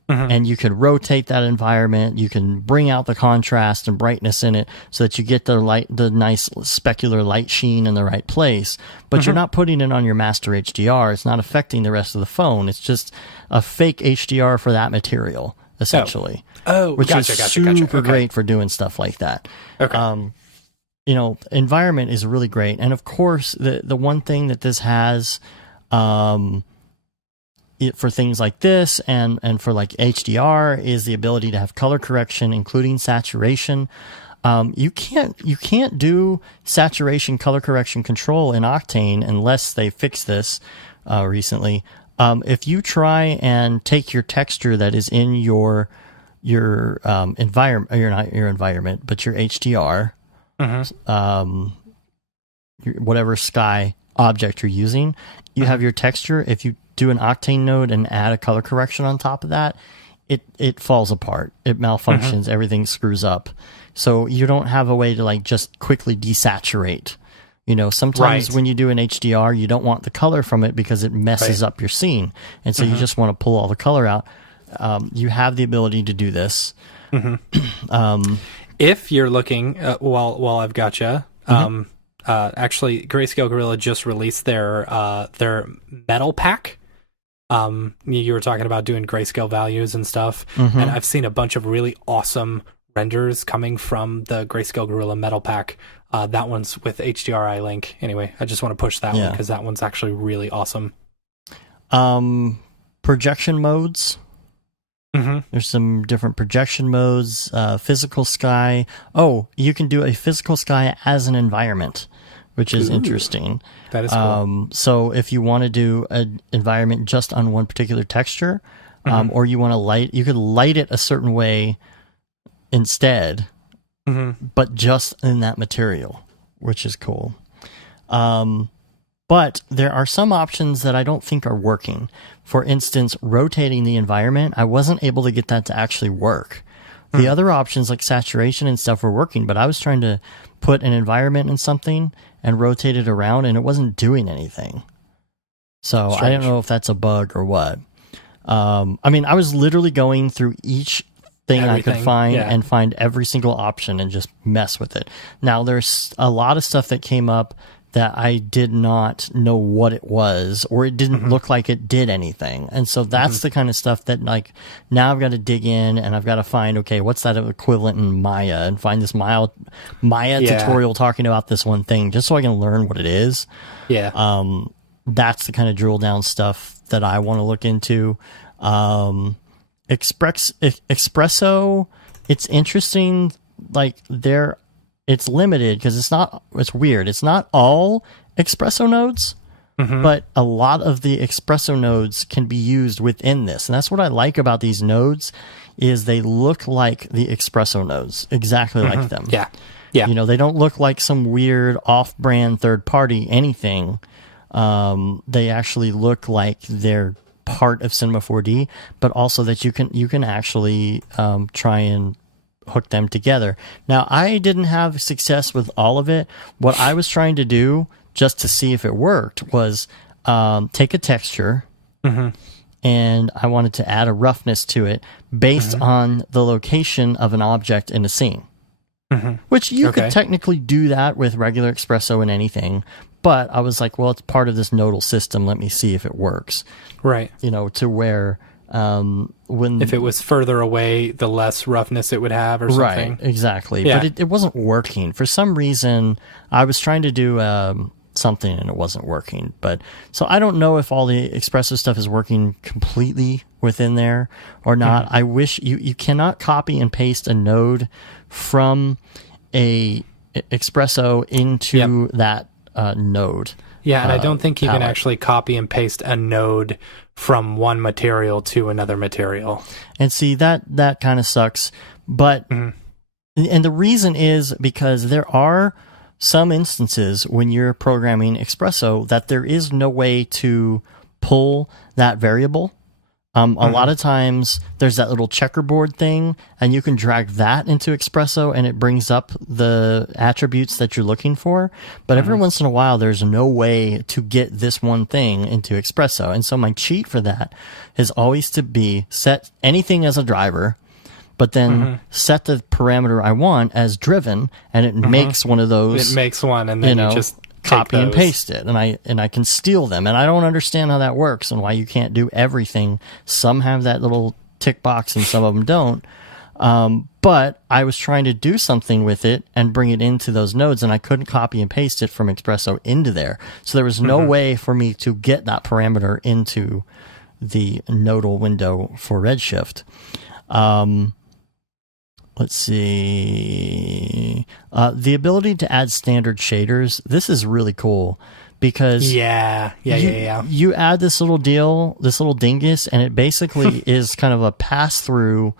and you can rotate that environment. You can bring out the contrast and brightness in it so that you get the nice specular light sheen in the right place. But you're not putting it on your master HDR. It's not affecting the rest of the phone. It's just a fake HDR for that material, essentially. Which is super great for doing stuff like that. Environment is really great. And of course, the one thing that this has, for things like this and for like HDR is the ability to have color correction, including saturation. You can't do saturation color correction control in Octane unless they fix this recently. If you try and take your texture that is in your environment, not your environment, but your HDR, whatever sky object you're using, you have your texture. If you do an Octane node and add a color correction on top of that, it falls apart. It malfunctions. Everything screws up. So you don't have a way to like just quickly desaturate. Sometimes when you do an HDR, you don't want the color from it because it messes up your scene. And so you just want to pull all the color out. You have the ability to do this. If you're looking, while I've got you, actually, Grayscale Gorilla just released their metal pack. You were talking about doing grayscale values and stuff, and I've seen a bunch of really awesome renders coming from the Grayscale Gorilla metal pack. That one's with HDRI link. Anyway, I just want to push that one because that one's actually really awesome. Projection modes. There's some different projection modes. Physical sky. Oh, you can do a physical sky as an environment, which is interesting. That is cool. So if you want to do an environment just on one particular texture, or you want to you could light it a certain way instead, but just in that material, which is cool. But there are some options that I don't think are working. For instance, rotating the environment, I wasn't able to get that to actually work. The other options like saturation and stuff were working, but I was trying to put an environment in something and rotate it around, and it wasn't doing anything. So I don't know if that's a bug or what. I was literally going through each thing I could find and find every single option and just mess with it. Now, there's a lot of stuff that came up that I did not know what it was, or it didn't look like it did anything. And so that's the kind of stuff that, like, now I've got to dig in and I've got to find, okay, what's that equivalent in Maya, and find this Maya tutorial talking about this one thing just so I can learn what it is. That's the kind of drill down stuff that I want to look into. Espresso, it's interesting. Like, it's limited because it's weird. It's not all espresso nodes. but a lot of the espresso nodes can be used within this. And that's what I like about these nodes is they look like the espresso nodes, exactly like them. Yeah. Yeah. You know, they don't look like some weird off-brand third-party anything. They actually look like they're part of Cinema 4D, but also that you can actually try and hook them together. Now, I didn't have success with all of it. What I was trying to do, just to see if it worked, was take a texture, and I wanted to add a roughness to it based on the location of an object in a scene. Which you could technically do that with regular espresso and anything, but I was like, well, it's part of this nodal system. Let me see if it works. Right. You know, to where when if it was further away, the less roughness it would have, or something. Right, exactly. Yeah. But it wasn't working for some reason. I was trying to do something and it wasn't working. But so I don't know if all the espresso stuff is working completely within there or not. I wish you cannot copy and paste a node from a espresso into that node. Yeah, and I don't think you can palette. actually copy and paste a node from one material to another material. And see, that kind of sucks. But and the reason is because there are some instances when you're programming espresso that there is no way to pull that variable. A lot of times there's that little checkerboard thing, and you can drag that into espresso and it brings up the attributes that you're looking for. But every once in a while, there's no way to get this one thing into espresso. And so my cheat for that is always to be set anything as a driver, but then set the parameter I want as driven, and it makes one of those. It makes one, and then you just copy and those. paste it, and I can steal them, and I don't understand how that works and why you can't do everything. Some have that little tick box and some of them don't. But I was trying to do something with it and bring it into those nodes, and I couldn't copy and paste it from espresso into there. So there was no way for me to get that parameter into the nodal window for Redshift. Let's see. The ability to add standard shaders. This is really cool because you add this little deal, this little dingus, and it basically is kind of a pass through.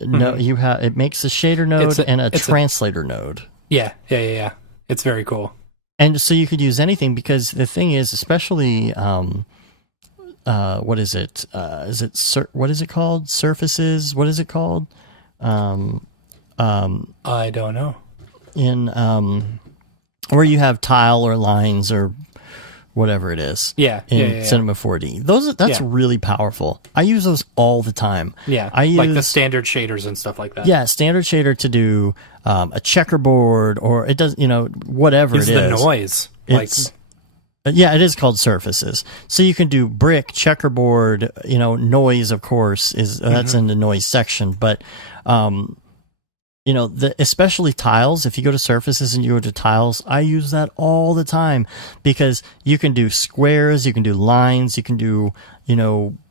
No, it makes a shader node and a translator node. Yeah. It's very cool. And so you could use anything because the thing is, especially what is it? What is it called? Surfaces. What is it called? I don't know. In where you have tile or lines or whatever it is. In Cinema 4D. That's really powerful. I use those all the time. Yeah. I use like the standard shaders and stuff like that. Yeah, standard shader to do a checkerboard, or it does, whatever it is. The noise. Yeah, it is called surfaces. So you can do brick, checkerboard, noise, of course, that's in the noise section. But, especially tiles, if you go to surfaces and you go to tiles, I use that all the time because you can do squares, you can do lines, you can do,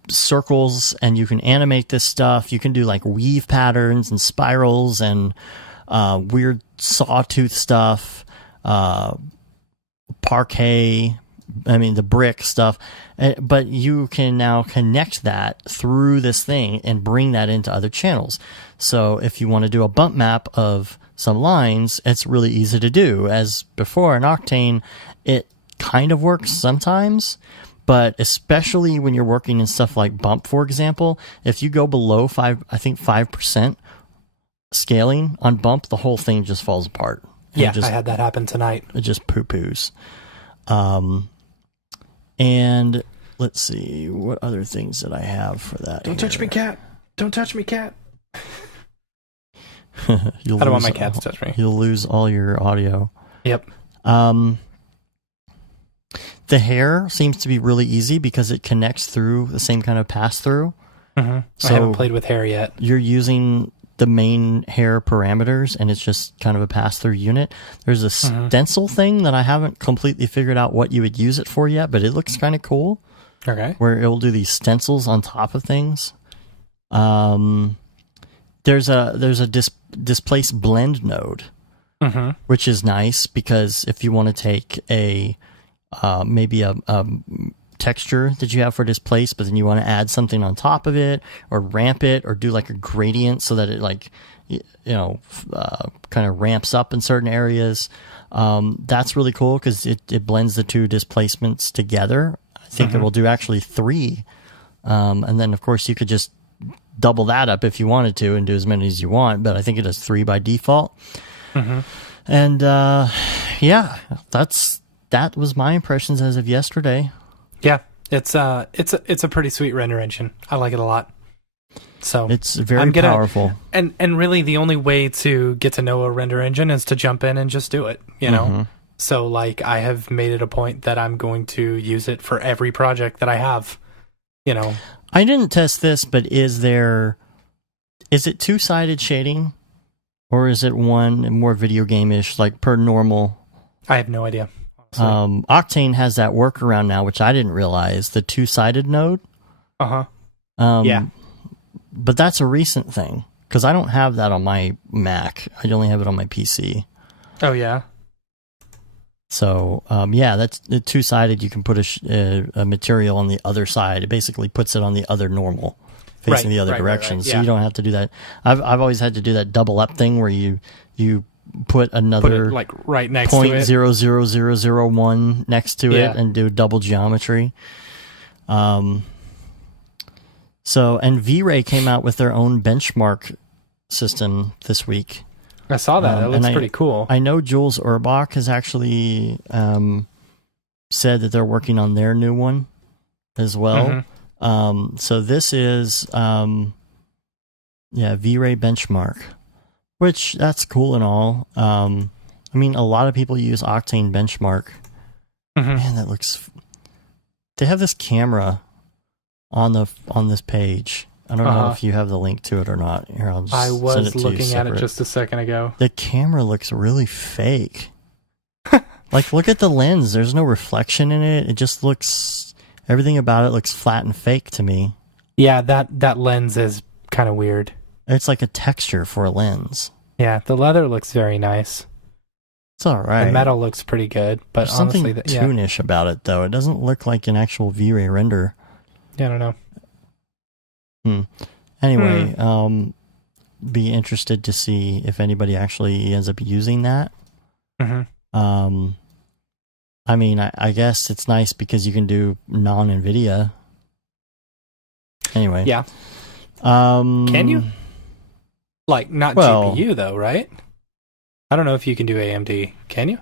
circles, and you can animate this stuff. You can do like weave patterns and spirals and weird sawtooth stuff, parquet, the brick stuff, but you can now connect that through this thing and bring that into other channels. So if you want to do a bump map of some lines, it's really easy to do. As before in Octane, it kind of works sometimes, but especially when you're working in stuff like bump, for example, if you go below 5% scaling on bump, the whole thing just falls apart. I had that happen tonight. It just poo-poos. And let's see, what other things did I have for that? Don't touch me, cat. Don't touch me, cat. I don't want my cat to touch me. You'll lose all your audio. Yep. The hair seems to be really easy because it connects through the same kind of pass-through. So I haven't So played with hair yet. you're using the main hair parameters, and it's just kind of a pass-through unit. There's a stencil thing that I haven't completely figured out what you would use it for yet, but it looks kind of cool. Okay. Where it will do these stencils on top of things. There's a displace blend node, which is nice because if you want to take a maybe a texture that you have for displace, but then you want to add something on top of it or ramp it or do like a gradient so that it like, kind of ramps up in certain areas. That's really cool because it blends the two displacements together. I think it will do actually 3. And then of course you could just double that up if you wanted to and do as many as you want, but I think it does 3 by default. And that was my impressions as of yesterday. Yeah, it's a pretty sweet render engine. I like it a lot. So it's very powerful. And really the only way to get to know a render engine is to jump in and just do it, you know? So like I have made it a point that I'm going to use it for every project that I have, you know. I didn't test this, but is it two-sided shading or is it one more video game-ish like per normal? I have no idea. Octane has that workaround now, which I didn't realize, the two-sided node. Yeah. But that's a recent thing, because I don't have that on my Mac. I only have it on my PC. Oh, yeah? So, that's two-sided. You can put a material on the other side. It basically puts it on the other normal, facing the other direction. So you don't have to do that. I've always had to do that double up thing where you put another like right next to it. 0.00001 next to it and do double geometry. So, and V-Ray came out with their own benchmark system this week. I saw that. It looks pretty cool. I know Jules Urbach has actually said that they're working on their new one as well. So this is, V-Ray benchmark, which that's cool and all. I mean, a lot of people use Octane benchmark. Man, that looks... They have this camera on this page. I don't know if you have the link to it or not. Here, I'll just I was send it to looking you at it just a second ago. The camera looks really fake. Like, look at the lens. There's no reflection in it. It just looks... Everything about it looks flat and fake to me. Yeah, that lens is kind of weird. It's like a texture for a lens. Yeah, the leather looks very nice. It's all right. The metal looks pretty good, but there's honestly, something toonish about it, though. It doesn't look like an actual V-Ray render. Yeah, I don't know. Anyway, be interested to see if anybody actually ends up using that. I mean, I guess it's nice because you can do non-NVIDIA. Anyway. Yeah. Can you? Like, not GPU, though, right? I don't know if you can do AMD. Can you?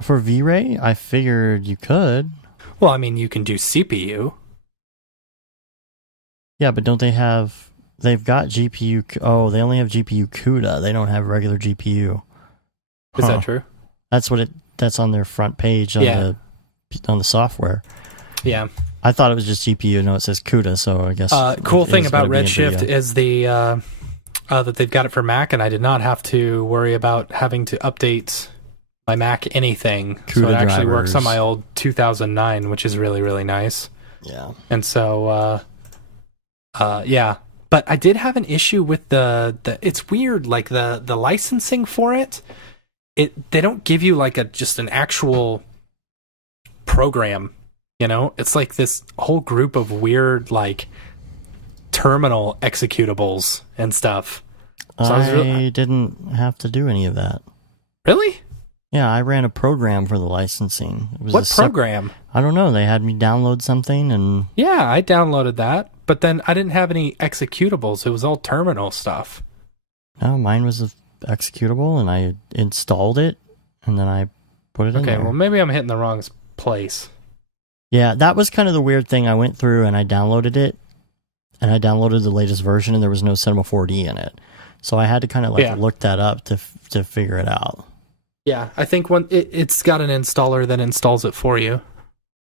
For V-Ray, I figured you could. Well, I mean, you can do CPU. Yeah, but don't they have... They've got GPU... Oh, they only have GPU CUDA. They don't have regular GPU. Is that true? That's on their front page on the software. Yeah. I thought it was just GPU. No, it says CUDA, so I guess... cool thing about Redshift is that they've got it for Mac, and I did not have to worry about having to update my Mac anything. CUDA so it actually drivers. works on my old 2009, which is really, really nice. Yeah. And so, but I did have an issue with the it's weird, like the licensing for it. They don't give you like just an actual program, you know? It's like this whole group of weird like terminal executables and stuff. So I didn't have to do any of that. Really? Yeah, I ran a program for the licensing. It was what program? I don't know. They had me download something and... Yeah, I downloaded that, but then I didn't have any executables. It was all terminal stuff. No, mine was an executable, and I installed it, and then I put it in there. Okay, well, maybe I'm hitting the wrong place. Yeah, that was kind of the weird thing. I went through and I downloaded it, and I downloaded the latest version, and there was no Cinema 4D in it. So I had to kind of look that up to figure it out. Yeah, I think it's got an installer that installs it for you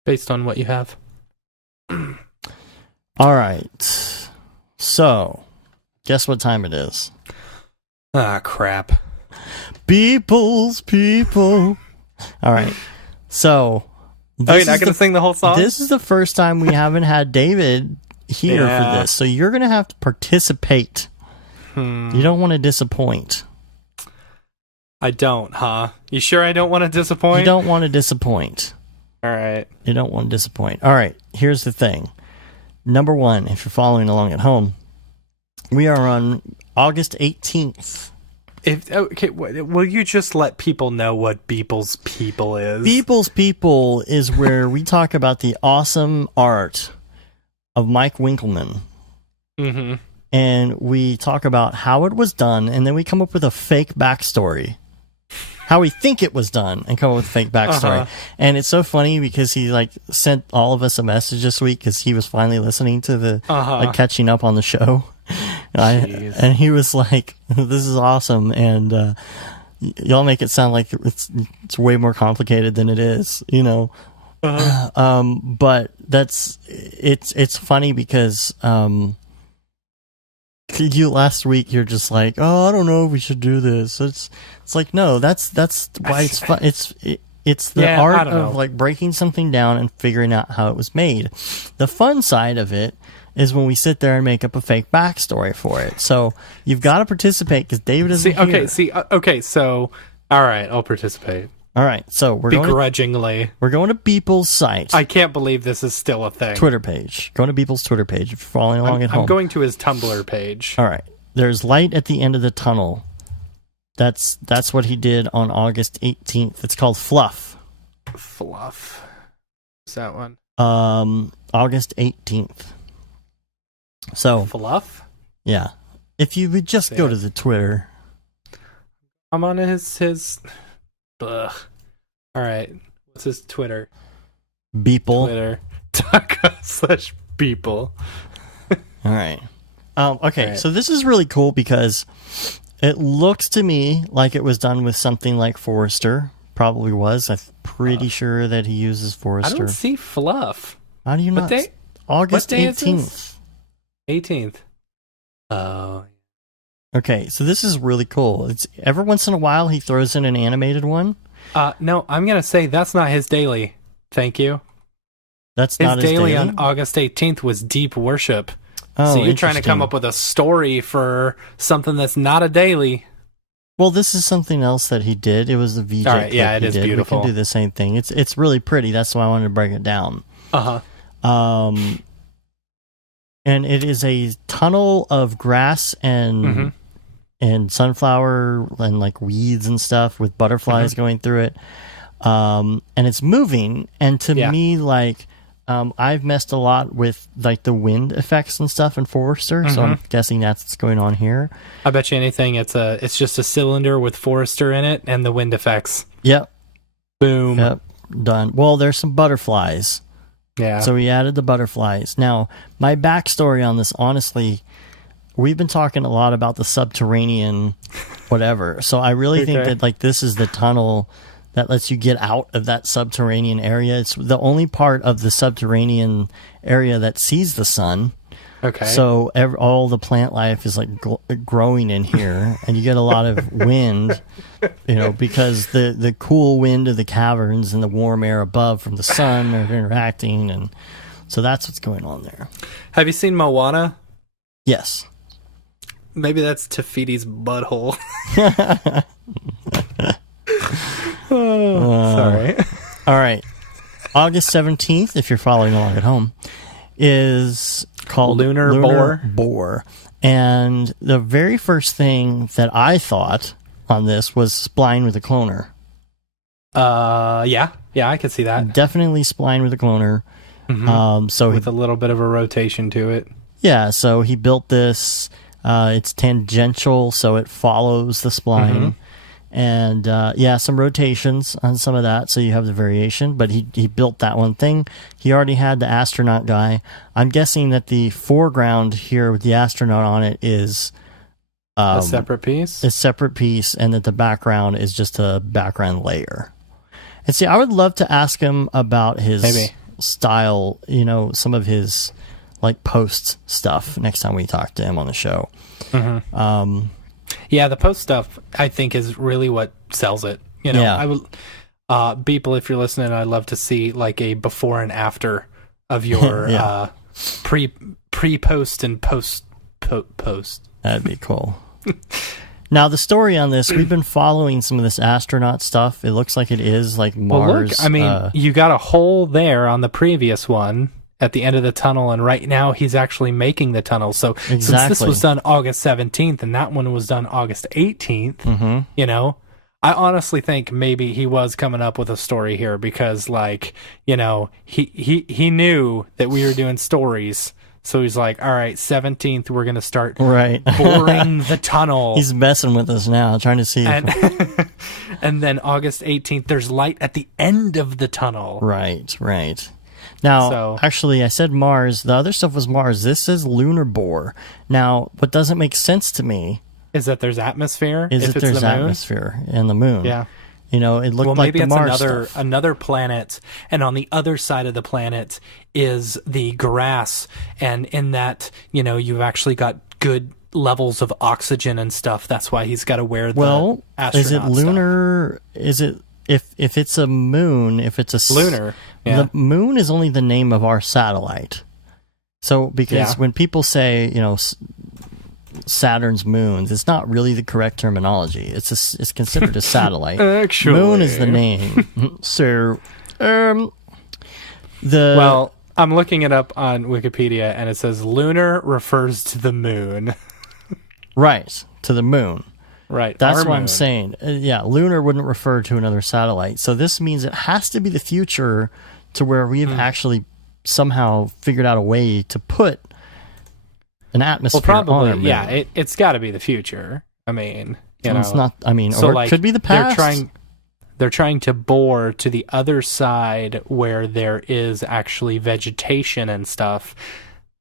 based on what you have. All right. So, guess what time it is? Ah, crap. People. All right. So, you're not going to sing the whole song? This is the first time we haven't had David here for this. So, you're going to have to participate. You don't want to disappoint. I don't, huh? You sure I don't want to disappoint? You don't want to disappoint. All right. You don't want to disappoint. All right, here's the thing. Number one, if you're following along at home, we are on August 18th. Will you just let people know what Beeple's People is? Beeple's People is where we talk about the awesome art of Mike Winkleman. Mm-hmm. And we talk about how it was done, and then we come up with a fake backstory. How we think it was done, and come up with a fake backstory. And it's so funny because he sent all of us a message this week because he was finally listening to the catching up on the show. And he was like, "This is awesome," and y'all make it sound like it's way more complicated than it is, you know. But it's funny because you last week you're just like, "Oh, I don't know if we should do this." It's like, no, that's why it's fun. It's the art of like breaking something down and figuring out how it was made. The fun side of it is when we sit there and make up a fake backstory for it. So you've got to participate because David isn't here. Okay, so all right, I'll participate. All right, so we're begrudgingly. We're going to Beeple's site. I can't believe this is still a thing. Twitter page. Going to Beeple's Twitter page if you're following along at home. I'm going to his Tumblr page. All right. There's light at the end of the tunnel. That's what he did on August 18th. It's called Fluff. Fluff. Is that one? August 18th. So Fluff? Yeah. If you would just go to the Twitter. I'm on his Ugh. All right. What's his Twitter? Beeple. Twitter.com/Beeple. All right. Okay, so this is really cool because it looks to me like it was done with something like Forester. Probably was. I'm pretty sure that he uses Forester. I don't see Fluff. How do you not? August 18th. 18th. Oh. Okay, so this is really cool. It's every once in a while he throws in an animated one. No, I'm gonna say that's not his daily. Thank you. That's not his daily. daily On August 18th was Deep Worship. Oh, so you're trying to come up with a story for something that's not a daily. Well, this is something else that he did. It was the VJ. All right, yeah, it is beautiful. We can do the same thing. It's really pretty. That's why I wanted to break it down. And it is a tunnel of grass and sunflower and like weeds and stuff with butterflies going through it. And it's moving. And to me, like, I've messed a lot with like the wind effects and stuff in Forester, so I'm guessing that's what's going on here. I bet you anything it's just a cylinder with Forester in it and the wind effects. Yep. Boom. Yep. Done. Well, there's some butterflies. Yeah. So we added the butterflies. Now, my backstory on this, honestly, we've been talking a lot about the subterranean whatever. So I really think that like this is the tunnel that lets you get out of that subterranean area. It's the only part of the subterranean area that sees the sun. Okay. So all the plant life is like growing in here, and you get a lot of wind, you know, because the cool wind of the caverns and the warm air above from the sun are interacting, and so that's what's going on there. Have you seen Moana? Yes. Maybe that's Tafiti's butthole. Sorry. All right. August 17th, if you're following along at home, is called Lunar Boar. And the very first thing that I thought on this was spline with a cloner. Yeah, I can see that. Definitely spline with a cloner. So with a little bit of a rotation to it. Yeah, so he built this. It's tangential, so it follows the spline. And some rotations on some of that, so you have the variation. But he built that one thing. He already had the astronaut guy. I'm guessing that the foreground here with the astronaut on it is a separate piece. A separate piece, and that the background is just a background layer. And see, I would love to ask him about his style. You know, some of his like post stuff next time we talk to him on the show. Yeah, the post stuff I think is really what sells it. You know, I would Beeple, if you're listening, I'd love to see like a before and after of your pre post and post. That'd be cool. Now, the story on this, we've been following some of this astronaut stuff. It looks like it is like Mars. Well, look, I mean, you got a hole there on the previous one at the end of the tunnel, and right now he's actually making the tunnel. So since this was done August 17th and that one was done August 18th, you know, I honestly think maybe he was coming up with a story here because, like, you know, he knew that we were doing stories. So he's like, all right, 17th, we're going to start boring the tunnel. He's messing with us now, trying to see. And then August 18th, there's light at the end of the tunnel. Right. Now, actually, I said Mars. The other stuff was Mars. This is lunar bore. Now, what doesn't make sense to me is that there's atmosphere. Is that there's atmosphere in the moon. Yeah. You know, it looked like the Mars stuff. Another planet, and on the other side of the planet is the grass, and in that, you know, you've actually got good levels of oxygen and stuff. That's why he's got to wear the astronaut is it lunar? Stuff. Is it if it's a moon? If it's a lunar, yeah. The moon is only the name of our satellite. So because when people say, you know, Saturn's moons, it's not really the correct terminology. It's considered a satellite. Actually, moon is the name. So, well, I'm looking it up on Wikipedia, and it says lunar refers to the moon. Right, to the moon. Right, that's what I'm saying. Yeah, lunar wouldn't refer to another satellite. So this means it has to be the future, to where we've actually somehow figured out a way to put an atmosphere on our moon. Yeah, it's got to be the future. I mean, you know, it's not. I mean, so or like, it could be the past. They're trying to bore to the other side where there is actually vegetation and stuff.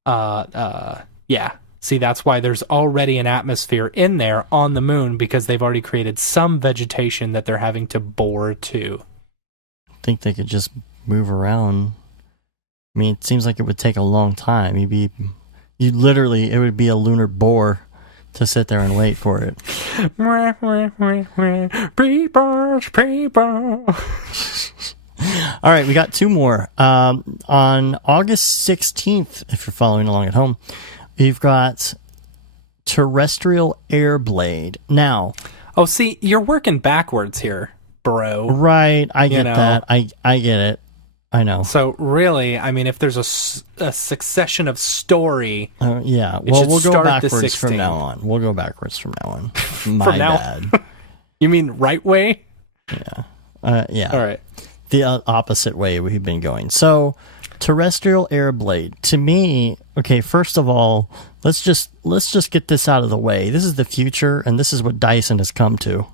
Yeah. See, that's why there's already an atmosphere in there on the moon, because they've already created some vegetation that they're having to bore to. I think they could just move around. I mean, it seems like it would take a long time. It would be a lunar bore to sit there and wait for it. All right, we got two more. On August 16th, if you're following along at home, we've got terrestrial air blade. Now, see, you're working backwards here, bro. Right, I get that. I get it. I know. So really, I mean, if there's a succession of story, yeah. Well, we'll go backwards from now on. We'll go backwards from now on. My bad. You mean right way? Yeah. Yeah. All right. The opposite way we've been going. So, terrestrial air blade. To me, okay. First of all, let's just get this out of the way. This is the future, and this is what Dyson has come to.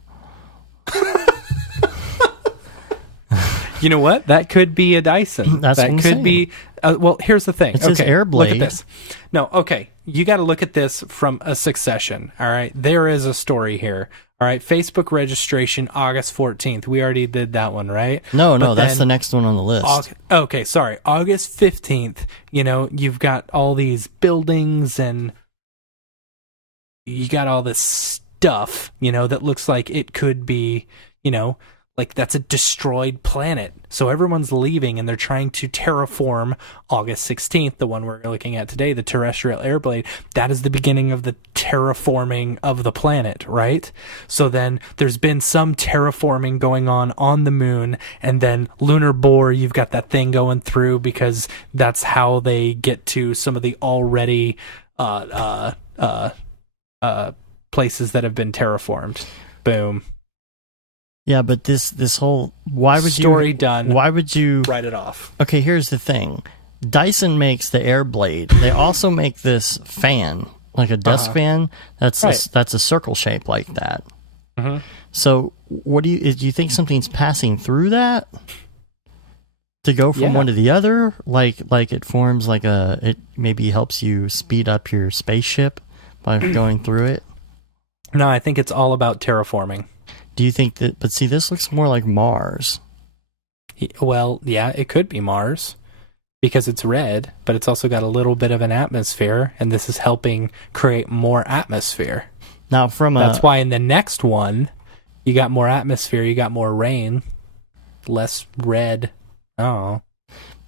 You know what? That could be a Dyson. That could be. Well, here's the thing. It says air blade. Look at this. No, okay. You got to look at this from a succession. All right. There is a story here. All right. Facebook registration, August 14th. We already did that one, right? No, that's the next one on the list. Okay, sorry. August 15th. You know, you've got all these buildings and you got all this stuff, you know, that looks like it could be, you know, like that's a destroyed planet. So everyone's leaving and they're trying to terraform August 16th, the one we're looking at today, the terrestrial air blade. That is the beginning of the terraforming of the planet, right? So then there's been some terraforming going on the moon, and then lunar bore, you've got that thing going through because that's how they get to some of the already places that have been terraformed. Boom. Yeah, but this whole why would you write it off? Okay, here's the thing. Dyson makes the air blade. They also make this fan, like a desk fan. That's a circle shape like that. So, what do you think something's passing through that to go from one to the other? Like it forms like it maybe helps you speed up your spaceship by going through it. No, I think it's all about terraforming. Do you think that? But see, this looks more like Mars. Well, yeah, it could be Mars because it's red, but it's also got a little bit of an atmosphere, and this is helping create more atmosphere. Now, that's why in the next one, you got more atmosphere, you got more rain, less red. Oh,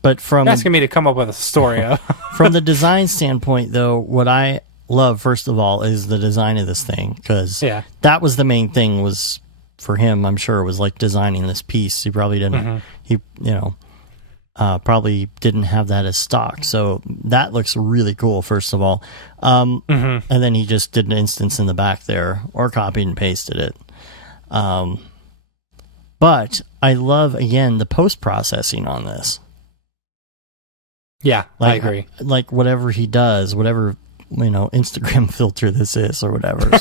but from asking me to come up with a story. From the design standpoint, though, what I love, first of all, is the design of this thing, because Yeah. that was the main thing was for him, I'm sure, was like designing this piece. He probably didn't, probably didn't have that as stock. So that looks really cool, first of all. And then he just did an instance in the back there, or copied and pasted it. But I love, again, the post-processing on this. Yeah, Like, I agree. Like whatever he does, whatever, Instagram filter this is or whatever.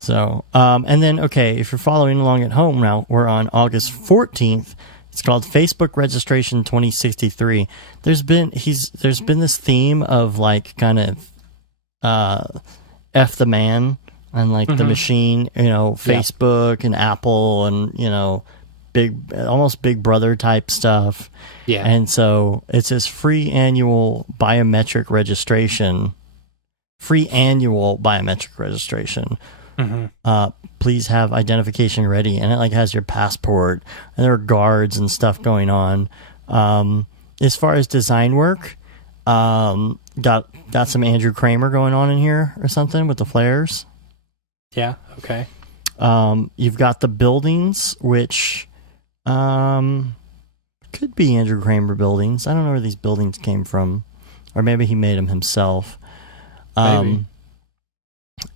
So, and then, okay, if you're following along at home now, we're on August 14th. It's called Facebook Registration 2063. There's been this theme of like kind of F the man and like the machine, Facebook and Apple and almost Big Brother type stuff. Yeah. And so it's this free annual biometric registration. Please have identification ready, and it like has your passport, and there are guards and stuff going on. As far as design work, got some Andrew Kramer going on in here or something with the flares. Yeah. Okay. You've got the buildings, which could be Andrew Kramer buildings. I don't know where these buildings came from, or maybe he made them himself. Maybe.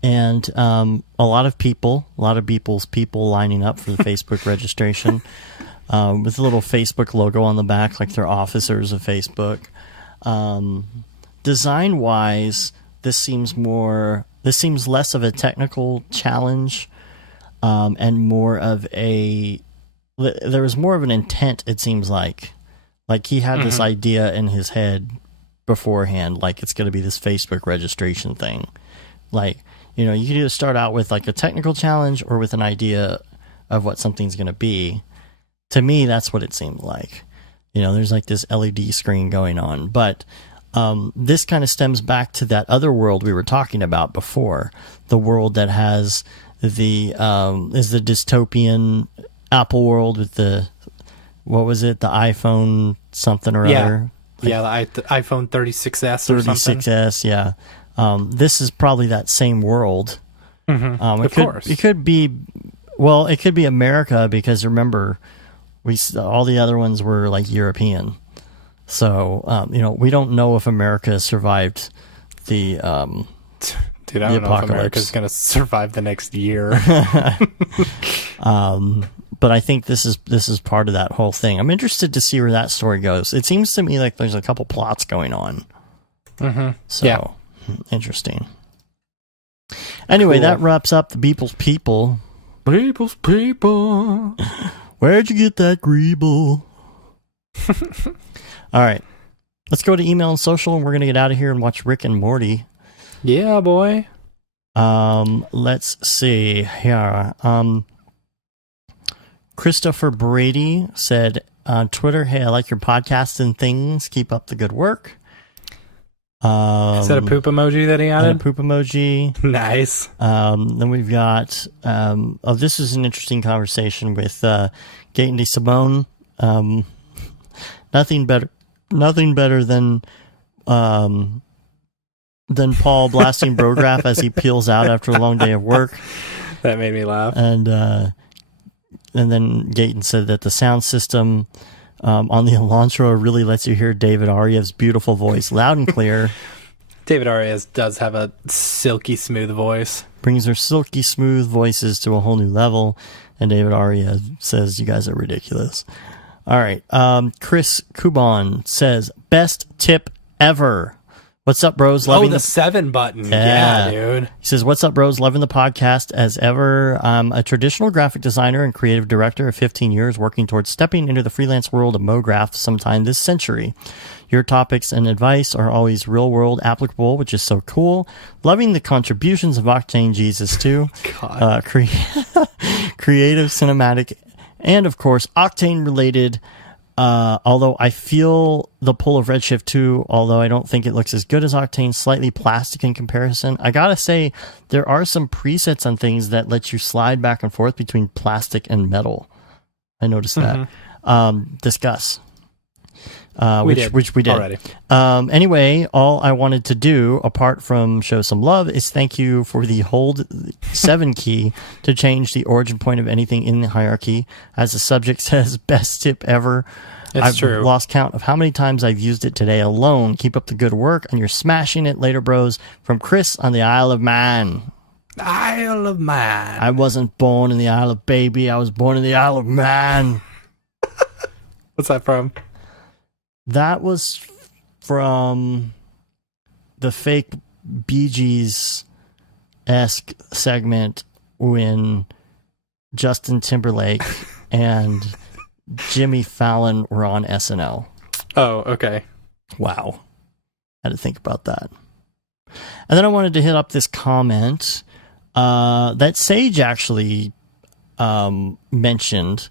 And a lot of people lining up for the Facebook registration with a little Facebook logo on the back, like they're officers of Facebook. Design-wise, this seems less of a technical challenge and more of there was more of an intent, it seems like. Like he had this idea in his head beforehand, like it's going to be this Facebook registration thing. Like, you can either start out with like a technical challenge or with an idea of what something's going to be. To me, that's what it seemed like. There's like this LED screen going on. But this kind of stems back to that other world we were talking about before. The world that has is the dystopian Apple world with the iPhone something or other. Yeah, the iPhone 36S or something. 36S, yeah. This is probably that same world. Of course. It could be America, because remember, all the other ones were like European. So, we don't know if America survived the Dude, I don't know if America's going to survive the next year. But I think this is part of that whole thing. I'm interested to see where that story goes. It seems to me like there's a couple plots going on. So, yeah. Interesting. Anyway, That wraps up the Beeple's People. Beeple's People. Where'd you get that Greeble? All right. Let's go to email and social, and we're going to get out of here and watch Rick and Morty. Yeah, boy. Let's see here. Christopher Brady said on Twitter, "Hey, I like your podcast and things. Keep up the good work." Is that a poop emoji that he added? A poop emoji. Nice. Then we've got, this is an interesting conversation with Gaten de Sabone. Nothing better than Paul blasting Brograph as he peels out after a long day of work. That made me laugh. And then Gaten said that the sound system on the Elantra really lets you hear David Arya's beautiful voice loud and clear. David Arya does have a silky smooth voice. Brings their silky smooth voices to a whole new level. And David Arya says, "You guys are ridiculous." All right. Chris Kuban says, "Best tip ever. What's up, bros? Loving the 7 button. Yeah, dude." He says, "What's up, bros? Loving the podcast as ever. I'm a traditional graphic designer and creative director of 15 years, working towards stepping into the freelance world of MoGraph sometime this century. Your topics and advice are always real world applicable, which is so cool. Loving the contributions of Octane Judas too. Creative, cinematic, and of course, Octane related. Although I feel the pull of Redshift 2, although I don't think it looks as good as Octane, slightly plastic in comparison. I gotta say, there are some presets on things that let you slide back and forth between plastic and metal. I noticed that. Discuss." which we did already. Anyway, all I wanted to do, apart from show some love, is thank you for the hold 7 key to change the origin point of anything in the hierarchy. As the subject says, best tip ever. I've true. lost count of how many times I've used it today alone. Keep up the good work, and you're smashing it later, bros. From Chris on the Isle of Man. Isle of Man. I wasn't born in the Isle of Baby. I was born in the Isle of Man. What's that from? That was from the fake Bee Gees-esque segment when Justin Timberlake and Jimmy Fallon were on SNL. Oh, okay. Wow. Had to think about that. And then I wanted to hit up this comment that Sage actually mentioned,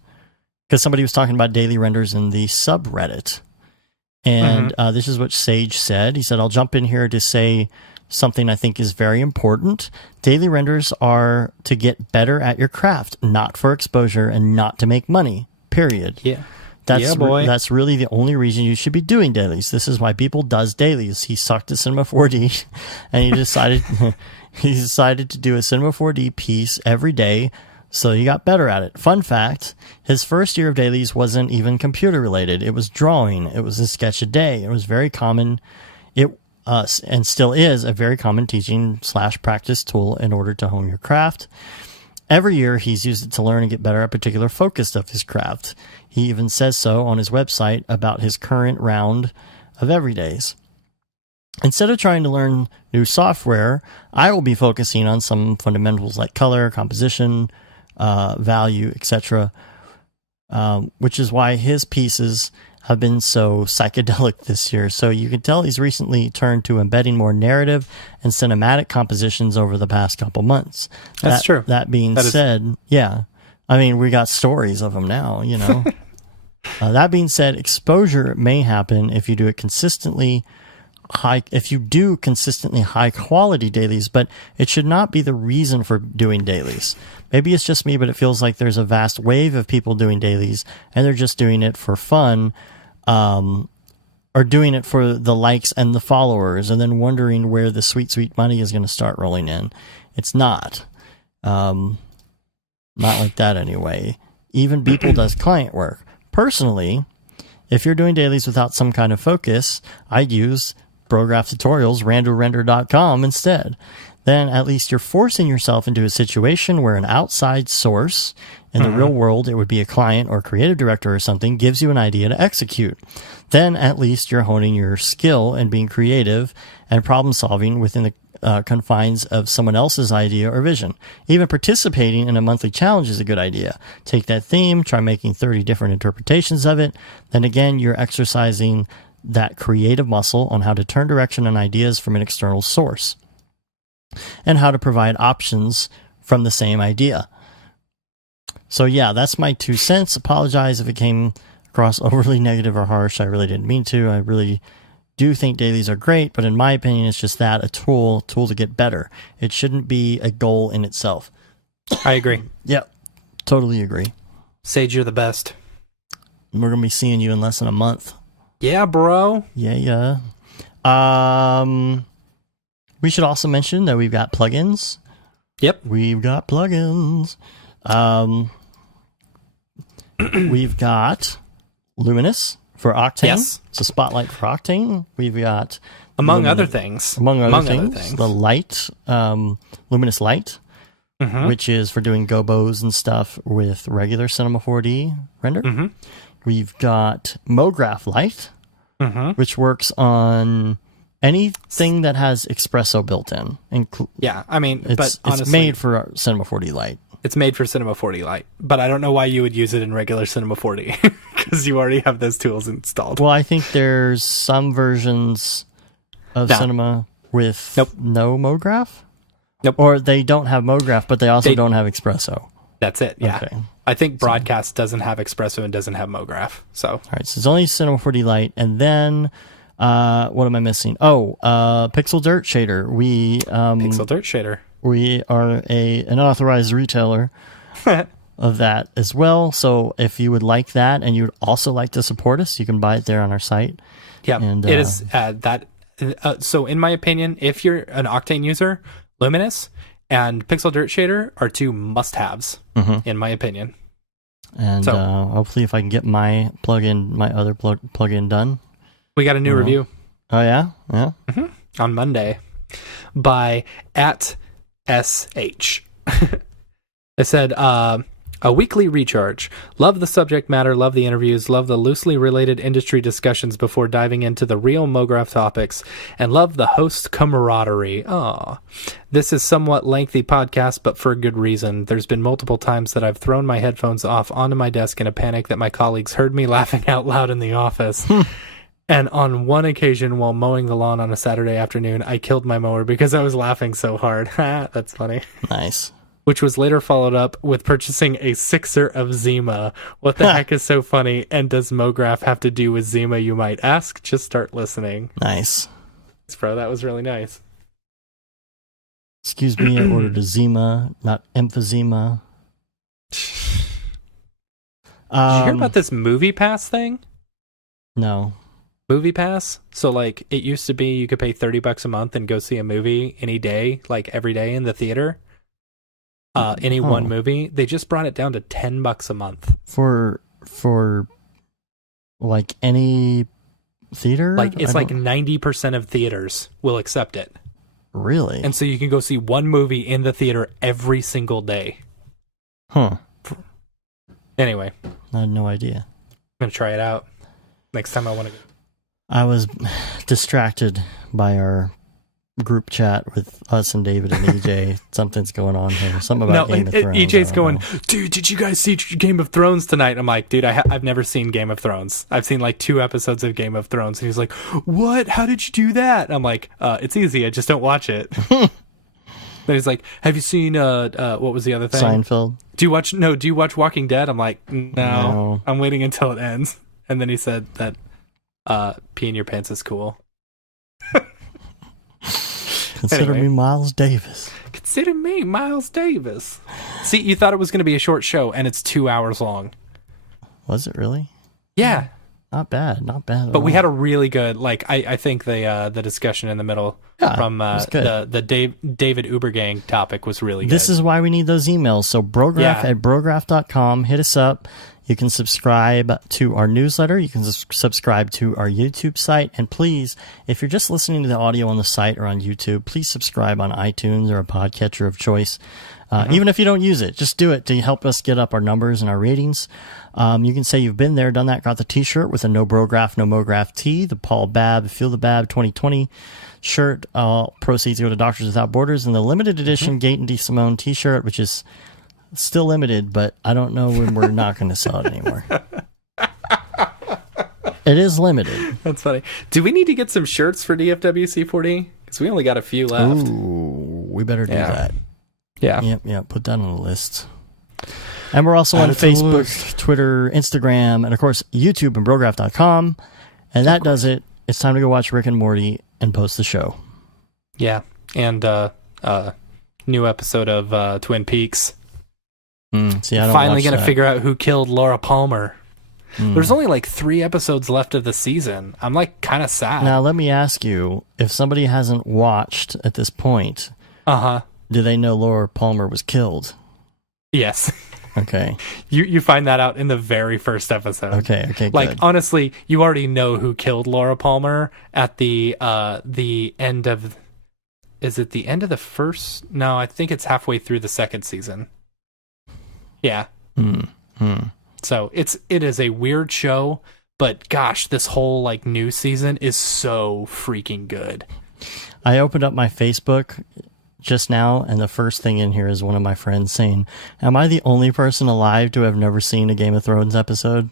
because somebody was talking about daily renders in the subreddit. And this is what Sage said. He said, I'll jump in here to say something I think is very important. Daily renders are to get better at your craft, not for exposure and not to make money. Period. Yeah. That's really the only reason you should be doing dailies. This is why people does dailies. He sucked at Cinema 4D and he decided to do a Cinema 4D piece every day. So he got better at it. Fun fact, his first year of dailies wasn't even computer related. It was drawing. It was a sketch a day. It was very common. And still is a very common teaching/practice tool in order to hone your craft. Every year, he's used it to learn and get better at particular focus of his craft. He even says so on his website about his current round of everydays. Instead of trying to learn new software, I will be focusing on some fundamentals like color, composition, value, etc., which is why his pieces have been so psychedelic this year. So you can tell he's recently turned to embedding more narrative and cinematic compositions over the past couple months. That's true. That being said, yeah, I mean, we got stories of him now, you know. That being said, exposure may happen if you do it consistently high quality dailies, but it should not be the reason for doing dailies. Maybe it's just me, but it feels like there's a vast wave of people doing dailies and they're just doing it for fun, or doing it for the likes and the followers and then wondering where the sweet money is going to start rolling in. It's not like that anyway. Even Beeple does client work. Personally, if you're doing dailies without some kind of focus, I'd use Brograph tutorials, randorender.com instead. Then at least you're forcing yourself into a situation where an outside source, in the real world it would be a client or creative director or something, gives you an idea to execute. Then at least you're honing your skill and being creative and problem solving within the confines of someone else's idea or vision. Even participating in a monthly challenge is a good idea. Take that theme, try making 30 different interpretations of it. Then again, you're exercising that creative muscle on how to turn direction and ideas from an external source and how to provide options from the same idea. So yeah, that's my 2 cents. Apologize if it came across overly negative or harsh. I really didn't mean to. I really do think dailies are great, but in my opinion, it's just that, a tool to get better. It shouldn't be a goal in itself. I agree. Yep, totally agree. Sage, you're the best. We're going to be seeing you in less than a month. Yeah, bro. Yeah. We should also mention that we've got plugins. Yep. We've got plugins. We've got Luminous for Octane. Yes. It's a spotlight for Octane. We've got Among other things, the light, Luminous Light, which is for doing gobos and stuff with regular Cinema 4D render. We've got Mograph Light, which works on anything that has Espresso built in. Yeah, I mean, but honestly, it's made for Cinema 4D Light. It's made for Cinema 4D Lite, but I don't know why you would use it in regular Cinema 4D, because you already have those tools installed. Well, I think there's some versions of Cinema with no Mograph. Nope. Or they don't have Mograph, but they also don't have Espresso. That's it, yeah. Okay. I think Broadcast doesn't have Espresso and doesn't have Mograph. So, all right, so it's only Cinema 4D Lite, and then what am I missing? Pixel Dirt Shader. Pixel Dirt Shader. We are an unauthorized retailer of that as well. So if you would like that and you would also like to support us, you can buy it there on our site. Yeah, and it is that. So in my opinion, if you're an Octane user, Luminous and Pixel Dirt Shader are two must-haves, in my opinion. And hopefully if I can get my other plugin done. We got a new review. Oh, yeah? Yeah? On Monday by @SH. I said, a weekly recharge. Love the subject matter, love the interviews, love the loosely related industry discussions before diving into the real MoGraph topics, and love the host camaraderie. Aw. This is somewhat lengthy podcast, but for a good reason. There's been multiple times that I've thrown my headphones off onto my desk in a panic that my colleagues heard me laughing out loud in the office. And on one occasion, while mowing the lawn on a Saturday afternoon, I killed my mower because I was laughing so hard. That's funny. Nice. Which was later followed up with purchasing a sixer of Zima. What the heck is so funny? And does MoGraph have to do with Zima, you might ask? Just start listening. Nice. Thanks, bro. That was really nice. Excuse me, I ordered a Zima, not emphysema. Did you hear about this Movie Pass thing? No. Movie Pass? So, like, it used to be you could pay $30 a month and go see a movie any day, like every day in the theater. Any one movie. They just brought it down to $10 a month for like any theater. Like it's like 90% of theaters will accept it. Really? And so you can go see one movie in the theater every single day. Huh. Anyway, I had no idea. I'm gonna try it out next time I want to go. I was distracted by our group chat with us and David and EJ. Something's going on here. Something about Game of Thrones. EJ's going, dude, did you guys see Game of Thrones tonight? I'm like, dude, I've never seen Game of Thrones. I've seen like 2 episodes of Game of Thrones. And he's like, what? How did you do that? I'm like, it's easy. I just don't watch it. Then he's like, have you seen what was the other thing? Seinfeld. Do you watch Walking Dead? I'm like, no. I'm waiting until it ends. And then he said that peeing your pants is cool. Consider me Miles Davis. Consider me Miles Davis. See, you thought it was going to be a short show, and it's 2 hours long. Was it really? Yeah. Not bad. Not bad at But all. we had a really good, like, I think the discussion in the middle from the David Ubergang topic was really good. This is why we need those emails. So Brograph at brograph.com. Hit us up. You can subscribe to our newsletter. You can subscribe to our YouTube site. And please, if you're just listening to the audio on the site or on YouTube, please subscribe on iTunes or a podcatcher of choice. Even if you don't use it, just do it to help us get up our numbers and our ratings. You can say you've been there, done that, got the t-shirt with a No Brograph, No MoGraph tee, the Paul Babb, Feel the Babb 2020 shirt. All proceeds go to Doctors Without Borders, and the limited edition Gate and DeSimone t-shirt, which is still limited, but I don't know when we're not going to sell it anymore. It is limited. That's funny. Do we need to get some shirts for DFWC4D? Because we only got a few left. Ooh, we better do that. Yeah. Yep. Put that on the list. And we're also on Facebook, Twitter, Instagram, and of course YouTube and Brograph.com. And that does it. It's time to go watch Rick and Morty and post the show. Yeah. And new episode of Twin Peaks. See, I don't finally going to figure out who killed Laura Palmer. There's only like 3 episodes left of the season. I'm like kind of sad. Now, let me ask you, if somebody hasn't watched at this point, do they know Laura Palmer was killed? Yes. Okay. You find that out in the very first episode. Okay, like, good. Honestly, you already know who killed Laura Palmer at the end of... Is it the end of the first? No, I think it's halfway through the second season. Yeah. So it is a weird show, but gosh, this whole like new season is so freaking good. I opened up my Facebook just now, and the first thing in here is one of my friends saying, "Am I the only person alive to have never seen a Game of Thrones episode?"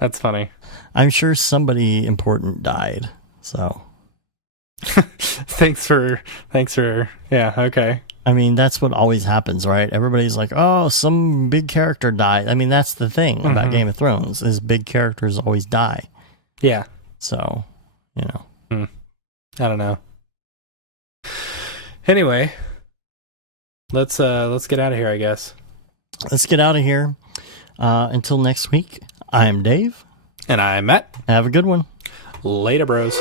That's funny. I'm sure somebody important died. So thanks for yeah, okay. I mean, that's what always happens, right? Everybody's like, oh, some big character died. I mean, that's the thing about Game of Thrones, is big characters always die. Yeah. So, you know. I don't know. Anyway, let's get out of here, I guess. let's get out of here. Until next week, I'm Dave. And I'm Matt. Have a good one. Later, bros.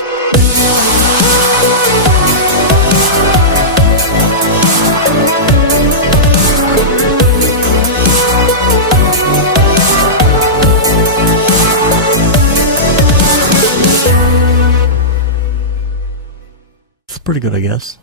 It's pretty good, I guess.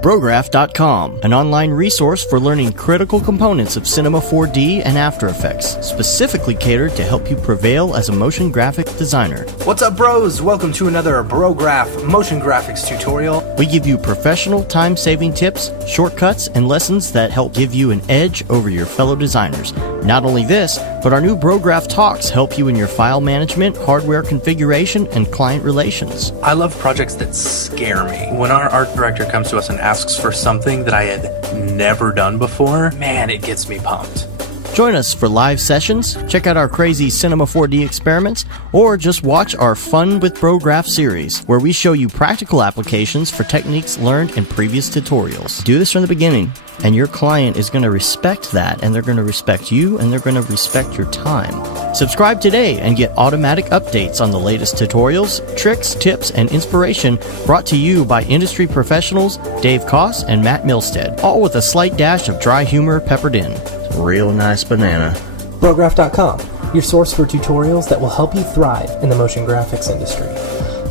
Brograph.com, an online resource for learning critical components of Cinema 4D and After Effects, specifically catered to help you prevail as a motion graphic designer. What's up, bros? Welcome to another Brograph motion graphics tutorial. We give you professional time-saving tips, shortcuts, and lessons that help give you an edge over your fellow designers. Not only this, but our new Brograph Talks help you in your file management, hardware configuration, and client relations. I love projects that scare me. When our art director comes to us and asks for something that I had never done before, man, it gets me pumped. Join us for live sessions, check out our crazy Cinema 4D experiments, or just watch our Fun with Brograph series, where we show you practical applications for techniques learned in previous tutorials. Do this from the beginning, and your client is going to respect that, and they're going to respect you, and they're going to respect your time. Subscribe today and get automatic updates on the latest tutorials, tricks, tips, and inspiration brought to you by industry professionals Dave Koss and Matt Milstead, all with a slight dash of dry humor peppered in. Real nice banana. Brograph.com, your source for tutorials that will help you thrive in the motion graphics industry.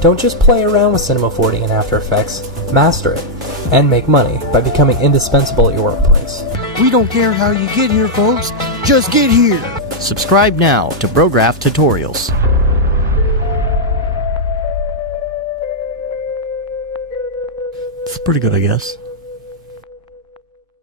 Don't just play around with Cinema 4D and After Effects, master it, and make money by becoming indispensable at your workplace. We don't care how you get here, folks. Just get here. Subscribe now to Brograph Tutorials. It's pretty good, I guess.